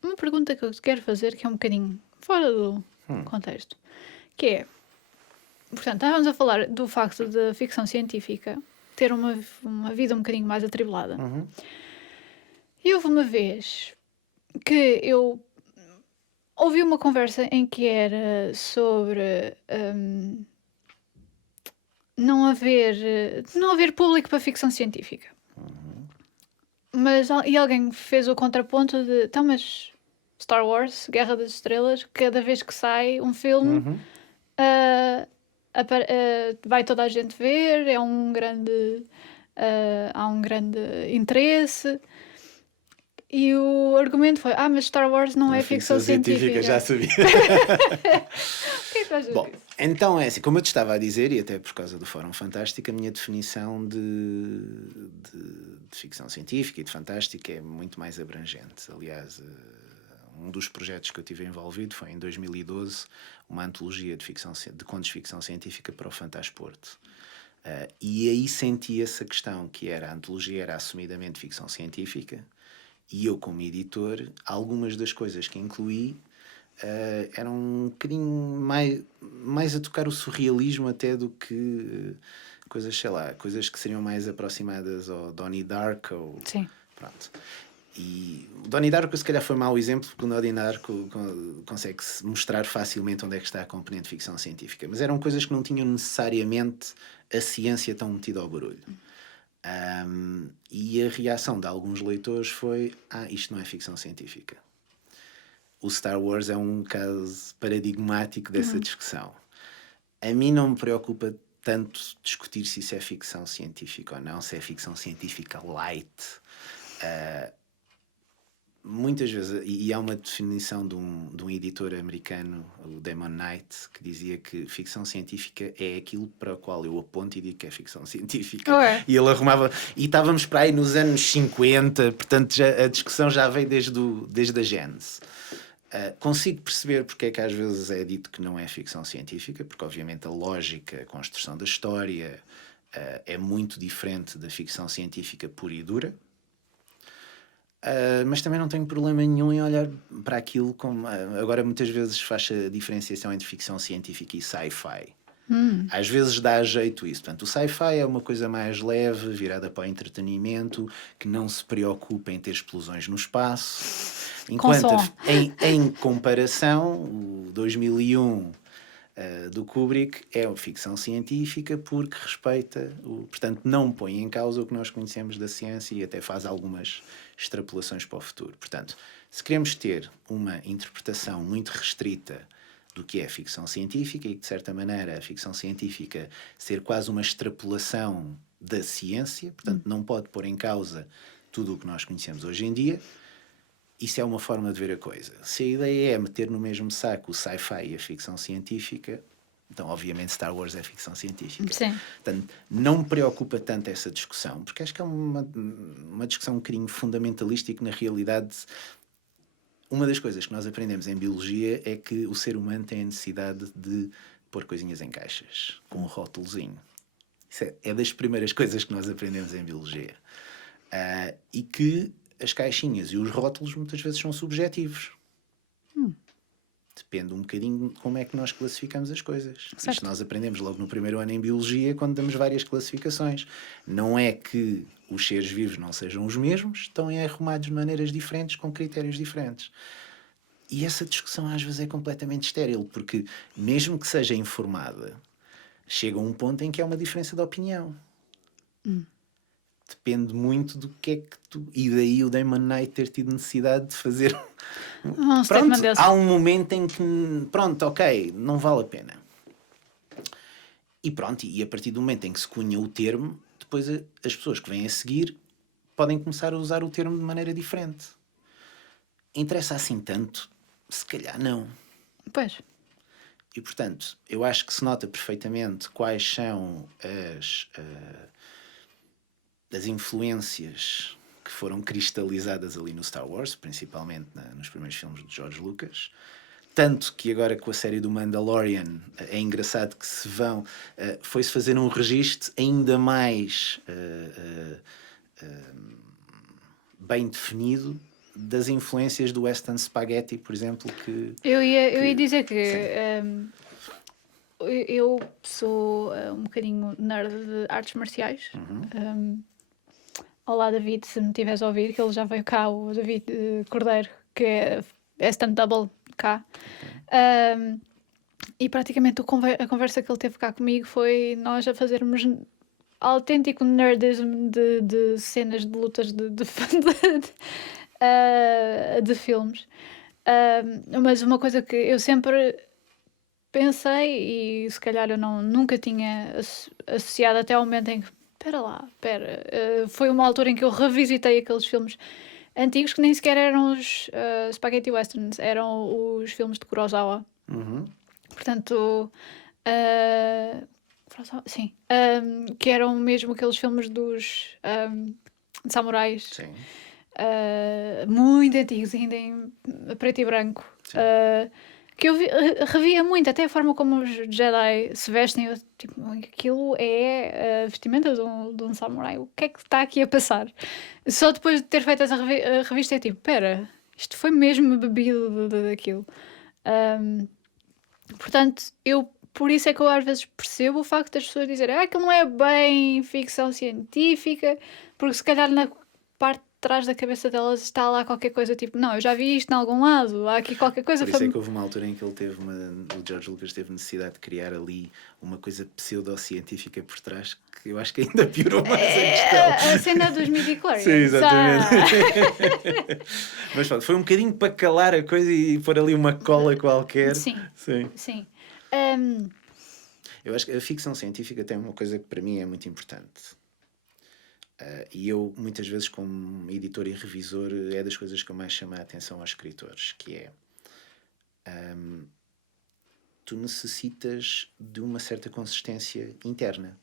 Uma pergunta que eu te quero fazer, que é um bocadinho fora do contexto, que é, portanto, estávamos a falar do facto da ficção científica ter uma vida um bocadinho mais atribulada. E houve uma vez que eu ouvi uma conversa em que era sobre não haver público para ficção científica. Mas alguém fez o contraponto de, então, mas Star Wars, Guerra das Estrelas, cada vez que sai um filme, vai toda a gente ver, há um grande interesse. E o argumento foi, mas Star Wars não é ficção científica. Já sabia. O que é que tu achas disso? Então é assim, como eu te estava a dizer, e até por causa do Fórum Fantástico, a minha definição de ficção científica e de fantástica é muito mais abrangente. Aliás, um dos projetos que eu tive envolvido foi em 2012 uma antologia de contos de ficção científica para o Fantasporto. E aí senti essa questão, que era a antologia era assumidamente ficção científica e eu, como editor, algumas das coisas que incluí eram um bocadinho mais a tocar o surrealismo até do que coisas, sei lá, coisas que seriam mais aproximadas ao Donnie Darko. Sim. Pronto. E o Donnie Darko se calhar foi mau exemplo, porque o Donnie Darko consegue mostrar facilmente onde é que está a componente de ficção científica, mas eram coisas que não tinham necessariamente a ciência tão metida ao barulho. E a reação de alguns leitores foi: isto não é ficção científica. O Star Wars é um caso paradigmático dessa discussão. A mim não me preocupa tanto discutir se isso é ficção científica ou não, se é ficção científica light. Muitas vezes, e há uma definição de um editor americano, o Damon Knight, que dizia que ficção científica é aquilo para o qual eu aponto e digo que é ficção científica. E ele arrumava, e estávamos para aí nos anos 50, portanto a discussão já veio desde a Gênese. Consigo perceber porque é que às vezes é dito que não é ficção científica, porque obviamente a lógica, a construção da história é muito diferente da ficção científica pura e dura. Mas também não tenho problema nenhum em olhar para aquilo como... agora muitas vezes faz a diferenciação entre ficção científica e sci-fi. Às vezes dá jeito isso. Portanto, o sci-fi é uma coisa mais leve, virada para o entretenimento, que não se preocupa em ter explosões no espaço. Enquanto, em comparação, o 2001, do Kubrick é uma ficção científica porque respeita, portanto não põe em causa o que nós conhecemos da ciência e até faz algumas extrapolações para o futuro. Portanto, se queremos ter uma interpretação muito restrita do que é ficção científica e que, de certa maneira, a ficção científica ser quase uma extrapolação da ciência, portanto não pode pôr em causa tudo o que nós conhecemos hoje em dia, isso é uma forma de ver a coisa. Se a ideia é meter no mesmo saco o sci-fi e a ficção científica, então obviamente Star Wars é ficção científica. Sim. Portanto, não me preocupa tanto essa discussão, porque acho que é uma discussão um bocadinho fundamentalista e que na realidade uma das coisas que nós aprendemos em biologia é que o ser humano tem a necessidade de pôr coisinhas em caixas, com um rótulozinho. Isso é das primeiras coisas que nós aprendemos em biologia. E que as caixinhas e os rótulos muitas vezes são subjetivos. Depende um bocadinho de como é que nós classificamos as coisas. Certo. Isto nós aprendemos logo no primeiro ano em Biologia, quando damos várias classificações. Não é que os seres vivos não sejam os mesmos, estão arrumados de maneiras diferentes, com critérios diferentes. E essa discussão às vezes é completamente estéril, porque mesmo que seja informada, chega a um ponto em que há uma diferença de opinião. Depende muito do que é que tu... E daí o Damon Knight ter tido necessidade de fazer... Pronto, há um momento em que... Pronto, ok, não vale a pena. E pronto, e a partir do momento em que se cunha o termo, depois as pessoas que vêm a seguir podem começar a usar o termo de maneira diferente. Interessa assim tanto? Se calhar não. Pois. E portanto, eu acho que se nota perfeitamente quais são as influências que foram cristalizadas ali no Star Wars, principalmente nos primeiros filmes de George Lucas. Tanto que agora com a série do Mandalorian é engraçado que se vão... foi-se fazer um registro ainda mais bem definido das influências do Western Spaghetti, por exemplo, que... Eu ia dizer que eu sou um bocadinho nerd de artes marciais. Olá, David, se me estiveres a ouvir, que ele já veio cá, o David Cordeiro, que é stand double cá. E praticamente a conversa que ele teve cá comigo foi nós a fazermos autêntico nerdismo de cenas de lutas de filmes. Mas uma coisa que eu sempre pensei, e se calhar eu nunca tinha associado até ao momento em que foi uma altura em que eu revisitei aqueles filmes antigos que nem sequer eram os Spaghetti Westerns, eram os filmes de Kurosawa. Portanto, sim, que eram mesmo aqueles filmes dos samurais. Sim. Muito antigos, ainda em preto e branco. Que eu revia muito, até a forma como os Jedi se vestem. Tipo, aquilo é a vestimenta de um samurai. O que é que está aqui a passar? Só depois de ter feito essa revista é tipo, espera, isto foi mesmo bebido daquilo. Portanto, por isso é que eu às vezes percebo o facto das pessoas dizerem aquilo não é bem ficção científica, porque se calhar na parte atrás da cabeça delas está lá qualquer coisa tipo, não, eu já vi isto em algum lado, há aqui qualquer coisa. Por isso é que houve uma altura em que o George Lucas teve necessidade de criar ali uma coisa pseudocientífica por trás, que eu acho que ainda piorou mais a questão. A cena dos midi-chlorians. Sim, exatamente. Mas pronto, foi um bocadinho para calar a coisa e pôr ali uma cola qualquer. Sim. Eu acho que a ficção científica tem uma coisa que para mim é muito importante. E eu, muitas vezes, como editor e revisor, é das coisas que eu mais chamo a atenção aos escritores, que é... tu necessitas de uma certa consistência interna.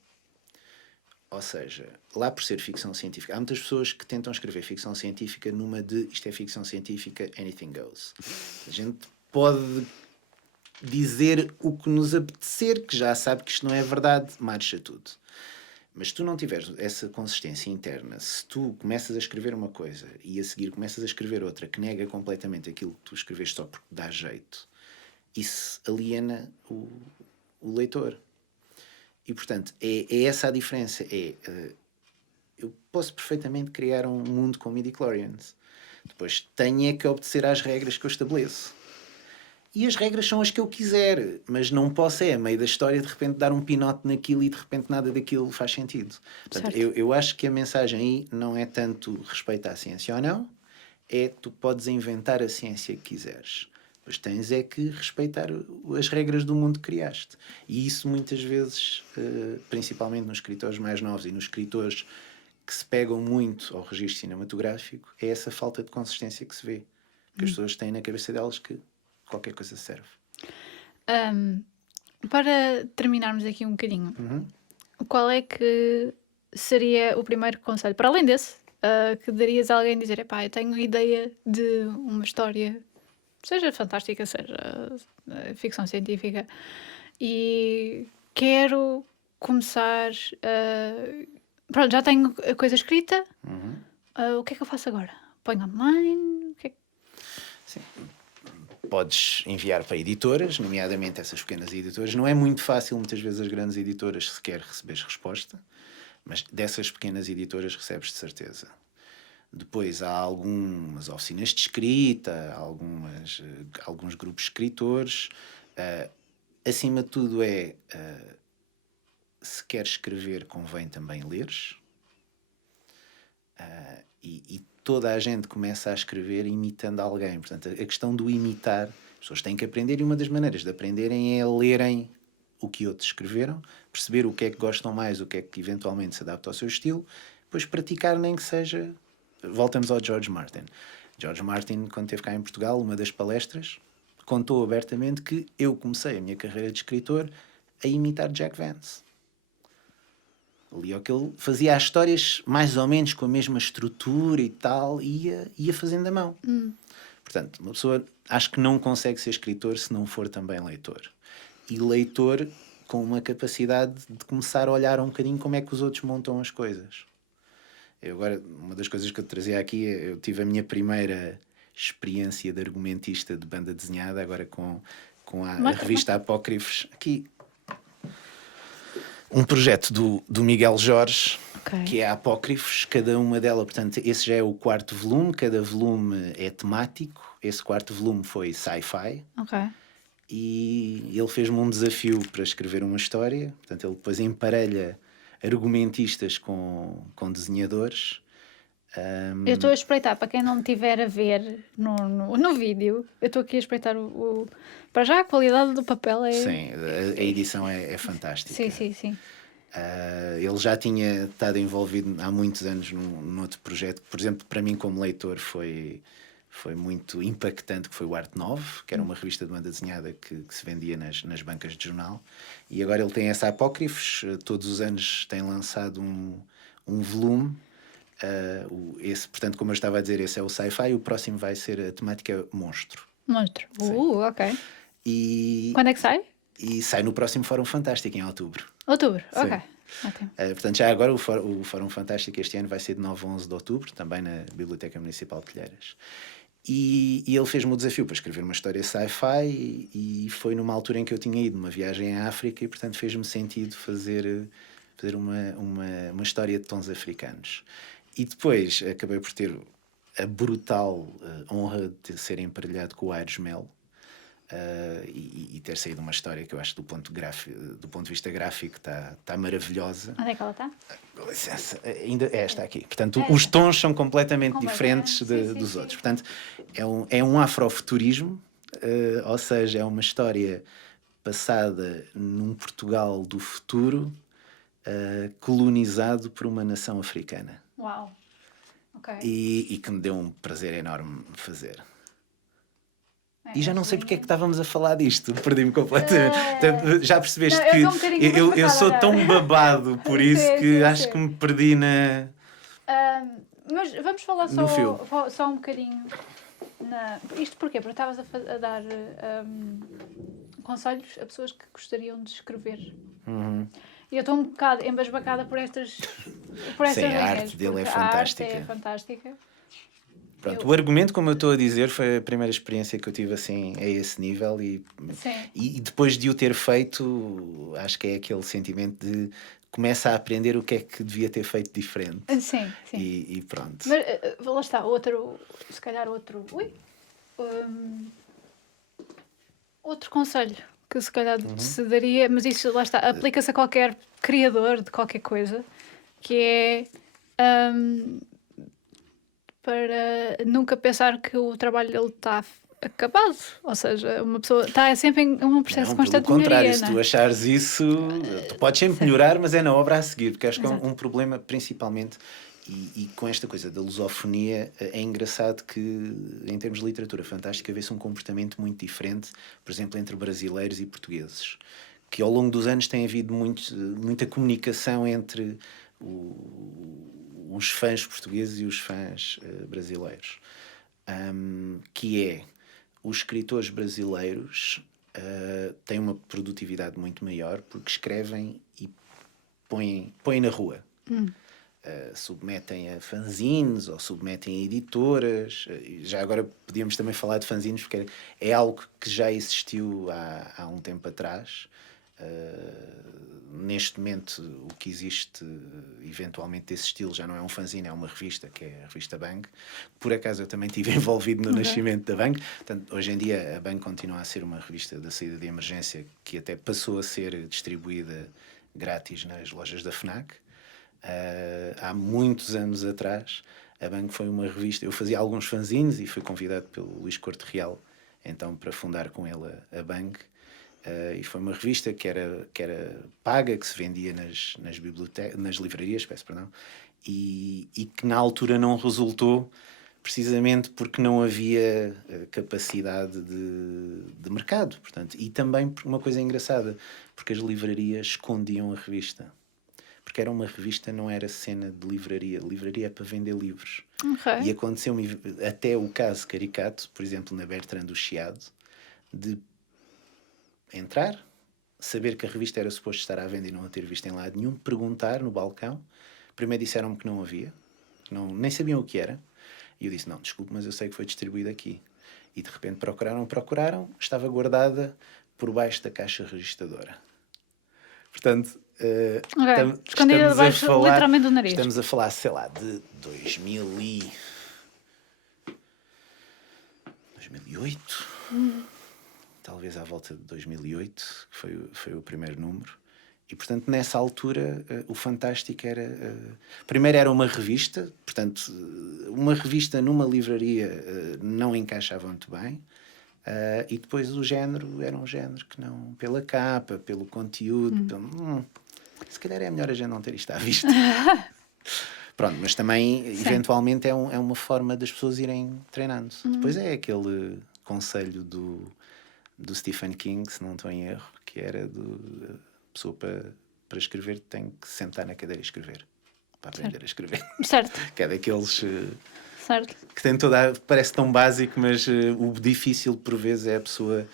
Ou seja, lá por ser ficção científica, há muitas pessoas que tentam escrever ficção científica numa de isto é ficção científica, anything goes. A gente pode dizer o que nos apetecer, que já sabe que isto não é verdade, marcha tudo. Mas se tu não tiveres essa consistência interna, se tu começas a escrever uma coisa e a seguir começas a escrever outra que nega completamente aquilo que tu escreveste só porque dá jeito, isso aliena o leitor. E, portanto, é essa a diferença. Eu posso perfeitamente criar um mundo com midi-chlorians. Depois tenho que obedecer às regras que eu estabeleço. E as regras são as que eu quiser, mas não posso, a meio da história, de repente dar um pinote naquilo e de repente nada daquilo faz sentido. Portanto, eu acho que a mensagem aí não é tanto respeito à ciência ou não, é tu podes inventar a ciência que quiseres. Mas tens é que respeitar as regras do mundo que criaste. E isso muitas vezes, principalmente nos escritores mais novos e nos escritores que se pegam muito ao registro cinematográfico, é essa falta de consistência que se vê. Porque as pessoas têm na cabeça delas que qualquer coisa serve. Para terminarmos aqui um bocadinho, qual é que seria o primeiro conselho, para além desse, que darias a alguém dizer, epá, eu tenho ideia de uma história, seja fantástica, seja ficção científica, e quero começar, pronto, já tenho a coisa escrita, o que é que eu faço agora? Ponho online? Sim. Podes enviar para editoras, nomeadamente essas pequenas editoras. Não é muito fácil, muitas vezes, as grandes editoras sequer receberes resposta, mas dessas pequenas editoras recebes de certeza. Depois há algumas oficinas de escrita, alguns grupos de escritores. Acima de tudo se queres escrever, convém também leres. E toda a gente começa a escrever imitando alguém. Portanto, a questão do imitar, as pessoas têm que aprender, e uma das maneiras de aprenderem é lerem o que outros escreveram, perceber o que é que gostam mais, o que é que eventualmente se adapta ao seu estilo, depois praticar, nem que seja... Voltamos ao George Martin. George Martin, quando esteve cá em Portugal, uma das palestras, contou abertamente que eu comecei a minha carreira de escritor a imitar Jack Vance. Ali que ele fazia as histórias mais ou menos com a mesma estrutura e tal, e ia fazendo a mão. Portanto, uma pessoa acho que não consegue ser escritor se não for também leitor. E leitor com uma capacidade de começar a olhar um bocadinho como é que os outros montam as coisas. Eu agora, uma das coisas que eu trazia aqui, eu tive a minha primeira experiência de argumentista de banda desenhada, agora com a revista Apócrifos. Aqui, um projeto do Miguel Jorge, que é Apócrifos, cada uma delas, portanto, esse já é o 4º volume, cada volume é temático, esse 4º volume foi sci-fi, e ele fez-me um desafio para escrever uma história, portanto, ele depois emparelha argumentistas com desenhadores. Eu estou a espreitar, para quem não estiver a ver no vídeo, eu estou aqui a espreitar para já a qualidade do papel é... Sim, a edição é fantástica. Sim. Ele já tinha estado envolvido há muitos anos num outro projeto que, por exemplo, para mim como leitor foi muito impactante, que foi o Arte 9, que era uma revista de banda desenhada que se vendia nas bancas de jornal. E agora ele tem essa Apócrifos, todos os anos tem lançado um volume. Esse, portanto, como eu estava a dizer, esse é o sci-fi, o próximo vai ser a temática monstro. Ok. E quando é que sai? E sai no próximo Fórum Fantástico, em outubro. Ok. Portanto, já agora o Fórum Fantástico este ano vai ser de 9 a 11 de outubro, também na Biblioteca Municipal de Telheiras. E ele fez-me o desafio para escrever uma história sci-fi, e foi numa altura em que eu tinha ido numa viagem à África, e portanto fez-me sentido fazer uma história de tons africanos. E depois acabei por ter a brutal honra de ser emparelhado com o Aires Mel, e ter saído uma história que eu acho do ponto de vista gráfico está maravilhosa. Onde é que ela está? Com licença, ainda está aqui. Portanto, os tons são completamente diferentes dos outros. Portanto, é um afrofuturismo, ou seja, é uma história passada num Portugal do futuro, colonizado por uma nação africana. Uau! Ok. E que me deu um prazer enorme fazer. E já não sei porque é que estávamos a falar disto, perdi-me completamente. Já percebeste que eu sou tão babado por isso que acho que me perdi na... Mas vamos falar só um bocadinho. Isto porquê? Porque estavas a dar conselhos a pessoas que gostariam de escrever. E eu estou um bocado embasbacada por estas linhas. Sim, a arte dele é fantástica. A arte é fantástica. Pronto, o argumento, como eu estou a dizer, foi a primeira experiência que eu tive assim a esse nível, e depois de o ter feito, acho que é aquele sentimento de começa a aprender o que é que devia ter feito diferente. Sim. E pronto. Mas lá está, se calhar outro... Outro conselho que se calhar se daria, mas isso lá está, aplica-se a qualquer criador de qualquer coisa, que é para nunca pensar que o trabalho dele está acabado. Ou seja, uma pessoa está sempre em um processo Não, constante pelo de melhoria, contrário, se não tu é? achares isso, tu podes sempre melhorar, mas é na obra a seguir, porque acho que é Exato. um problema principalmente, e com esta coisa da lusofonia, é engraçado que, em termos de literatura fantástica, vê-se um comportamento muito diferente, por exemplo, entre brasileiros e portugueses, que ao longo dos anos tem havido muita comunicação entre os fãs portugueses e os fãs brasileiros, que é os escritores brasileiros têm uma produtividade muito maior porque escrevem e põem na rua. Submetem a fanzines ou submetem a editoras. Já agora podíamos também falar de fanzines porque é algo que já existiu há um tempo atrás. Neste momento o que existe eventualmente desse estilo já não é um fanzine, é uma revista, que é a revista Bang. Por acaso eu também estive envolvido no nascimento da Bang. Portanto, hoje em dia a Bang continua a ser uma revista da saída de emergência que até passou a ser distribuída grátis nas lojas da FNAC. Há muitos anos atrás a Bang foi uma revista, eu fazia alguns fanzines e fui convidado pelo Luís Corte Real então para fundar com ele a Bang. E foi uma revista que era paga, que se vendia nas livrarias, peço perdão, e que na altura não resultou precisamente porque não havia capacidade de mercado, portanto, e também uma coisa engraçada, porque as livrarias escondiam a revista. Porque era uma revista, não era cena de livraria. Livraria é para vender livros. Ok. E aconteceu-me até o caso caricato, por exemplo, na Bertrand do Chiado, de entrar, saber que a revista era suposto estar à venda e não a ter visto em lado nenhum, perguntar no balcão. Primeiro disseram-me que não havia, nem sabiam o que era. E eu disse, não, desculpe, mas eu sei que foi distribuído aqui. E de repente procuraram, estava guardada por baixo da caixa registradora. Portanto, Escondida debaixo, literalmente do nariz. Estamos a falar, sei lá, de 2008, talvez à volta de 2008, que foi o primeiro número. E, portanto, nessa altura, o Fantástico era... primeiro era uma revista, portanto, uma revista numa livraria não encaixava muito bem. E depois o género era um género que não... Pela capa, pelo conteúdo... se calhar é melhor a gente não ter isto à vista. Pronto, mas também, eventualmente, é uma forma das pessoas irem treinando. Depois é aquele conselho do Stephen King, se não estou em erro, que era a pessoa para escrever tem que sentar na cadeira e escrever. Para aprender a escrever. Certo. Que é daqueles... Certo. Que tem parece tão básico, mas o difícil por vezes é a pessoa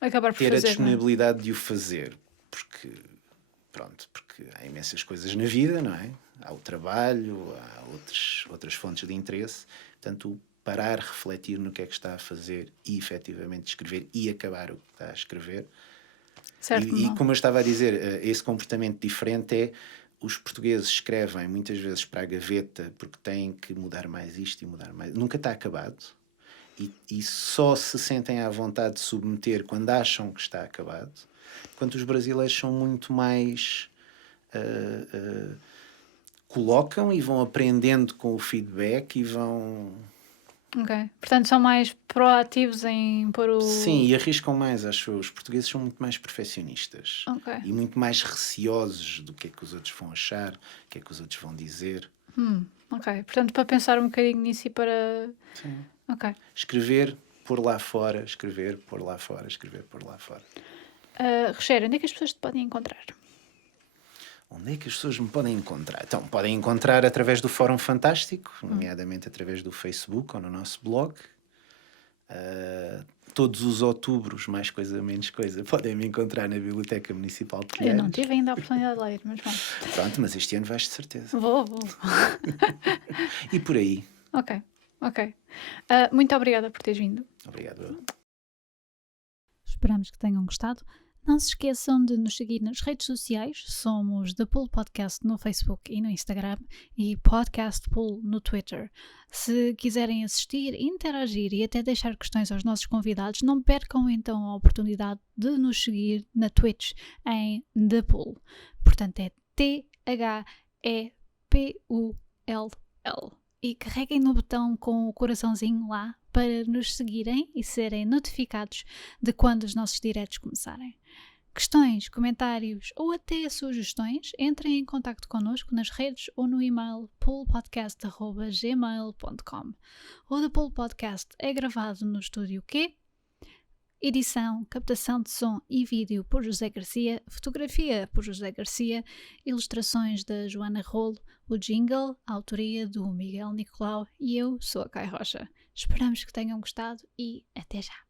acabar por ter fazer, a disponibilidade de o fazer. Porque há imensas coisas na vida, não é? Há o trabalho, há outras fontes de interesse. Portanto, parar, refletir no que é que está a fazer e efetivamente escrever e acabar o que está a escrever. Certo, E como eu estava a dizer, esse comportamento diferente é... Os portugueses escrevem muitas vezes para a gaveta porque têm que mudar mais isto e mudar mais... Nunca está acabado. E só se sentem à vontade de submeter quando acham que está acabado. Enquanto os brasileiros são muito mais... colocam e vão aprendendo com o feedback e vão... Ok. Portanto, são mais proativos em pôr o... Sim, e arriscam mais, acho eu. Os portugueses são muito mais perfeccionistas. Ok. E muito mais receosos do que é que os outros vão achar, o que é que os outros vão dizer. Ok. Portanto, para pensar um bocadinho nisso e para... Sim. Ok. Escrever, pôr lá fora, escrever, pôr lá fora, escrever, pôr lá fora. Rocher, onde é que as pessoas te podem encontrar? Onde é que as pessoas me podem encontrar? Então, podem encontrar através do Fórum Fantástico, nomeadamente através do Facebook ou no nosso blog. Todos os outubros, mais coisa, menos coisa, podem me encontrar na Biblioteca Municipal de Telheiras. Eu não tive ainda a oportunidade de ler, mas bom. Pronto, mas este ano vais de certeza. Vou. E por aí. Ok. Muito obrigada por teres vindo. Obrigado. Esperamos que tenham gostado. Não se esqueçam de nos seguir nas redes sociais, somos The Pool Podcast no Facebook e no Instagram e Podcast Pool no Twitter. Se quiserem assistir, interagir e até deixar questões aos nossos convidados, não percam então a oportunidade de nos seguir na Twitch em The Pool. Portanto é THEPULL. E carreguem no botão com o coraçãozinho lá para nos seguirem e serem notificados de quando os nossos diretos começarem. Questões, comentários ou até sugestões, entrem em contacto connosco nas redes ou no e-mail poolpodcast@gmail.com. O The Pool Podcast é gravado no estúdio Q. Edição, captação de som e vídeo por José Garcia, fotografia por José Garcia, ilustrações da Joana Rolo, o jingle, a autoria do Miguel Nicolau e eu sou a Kai Rocha. Esperamos que tenham gostado e até já!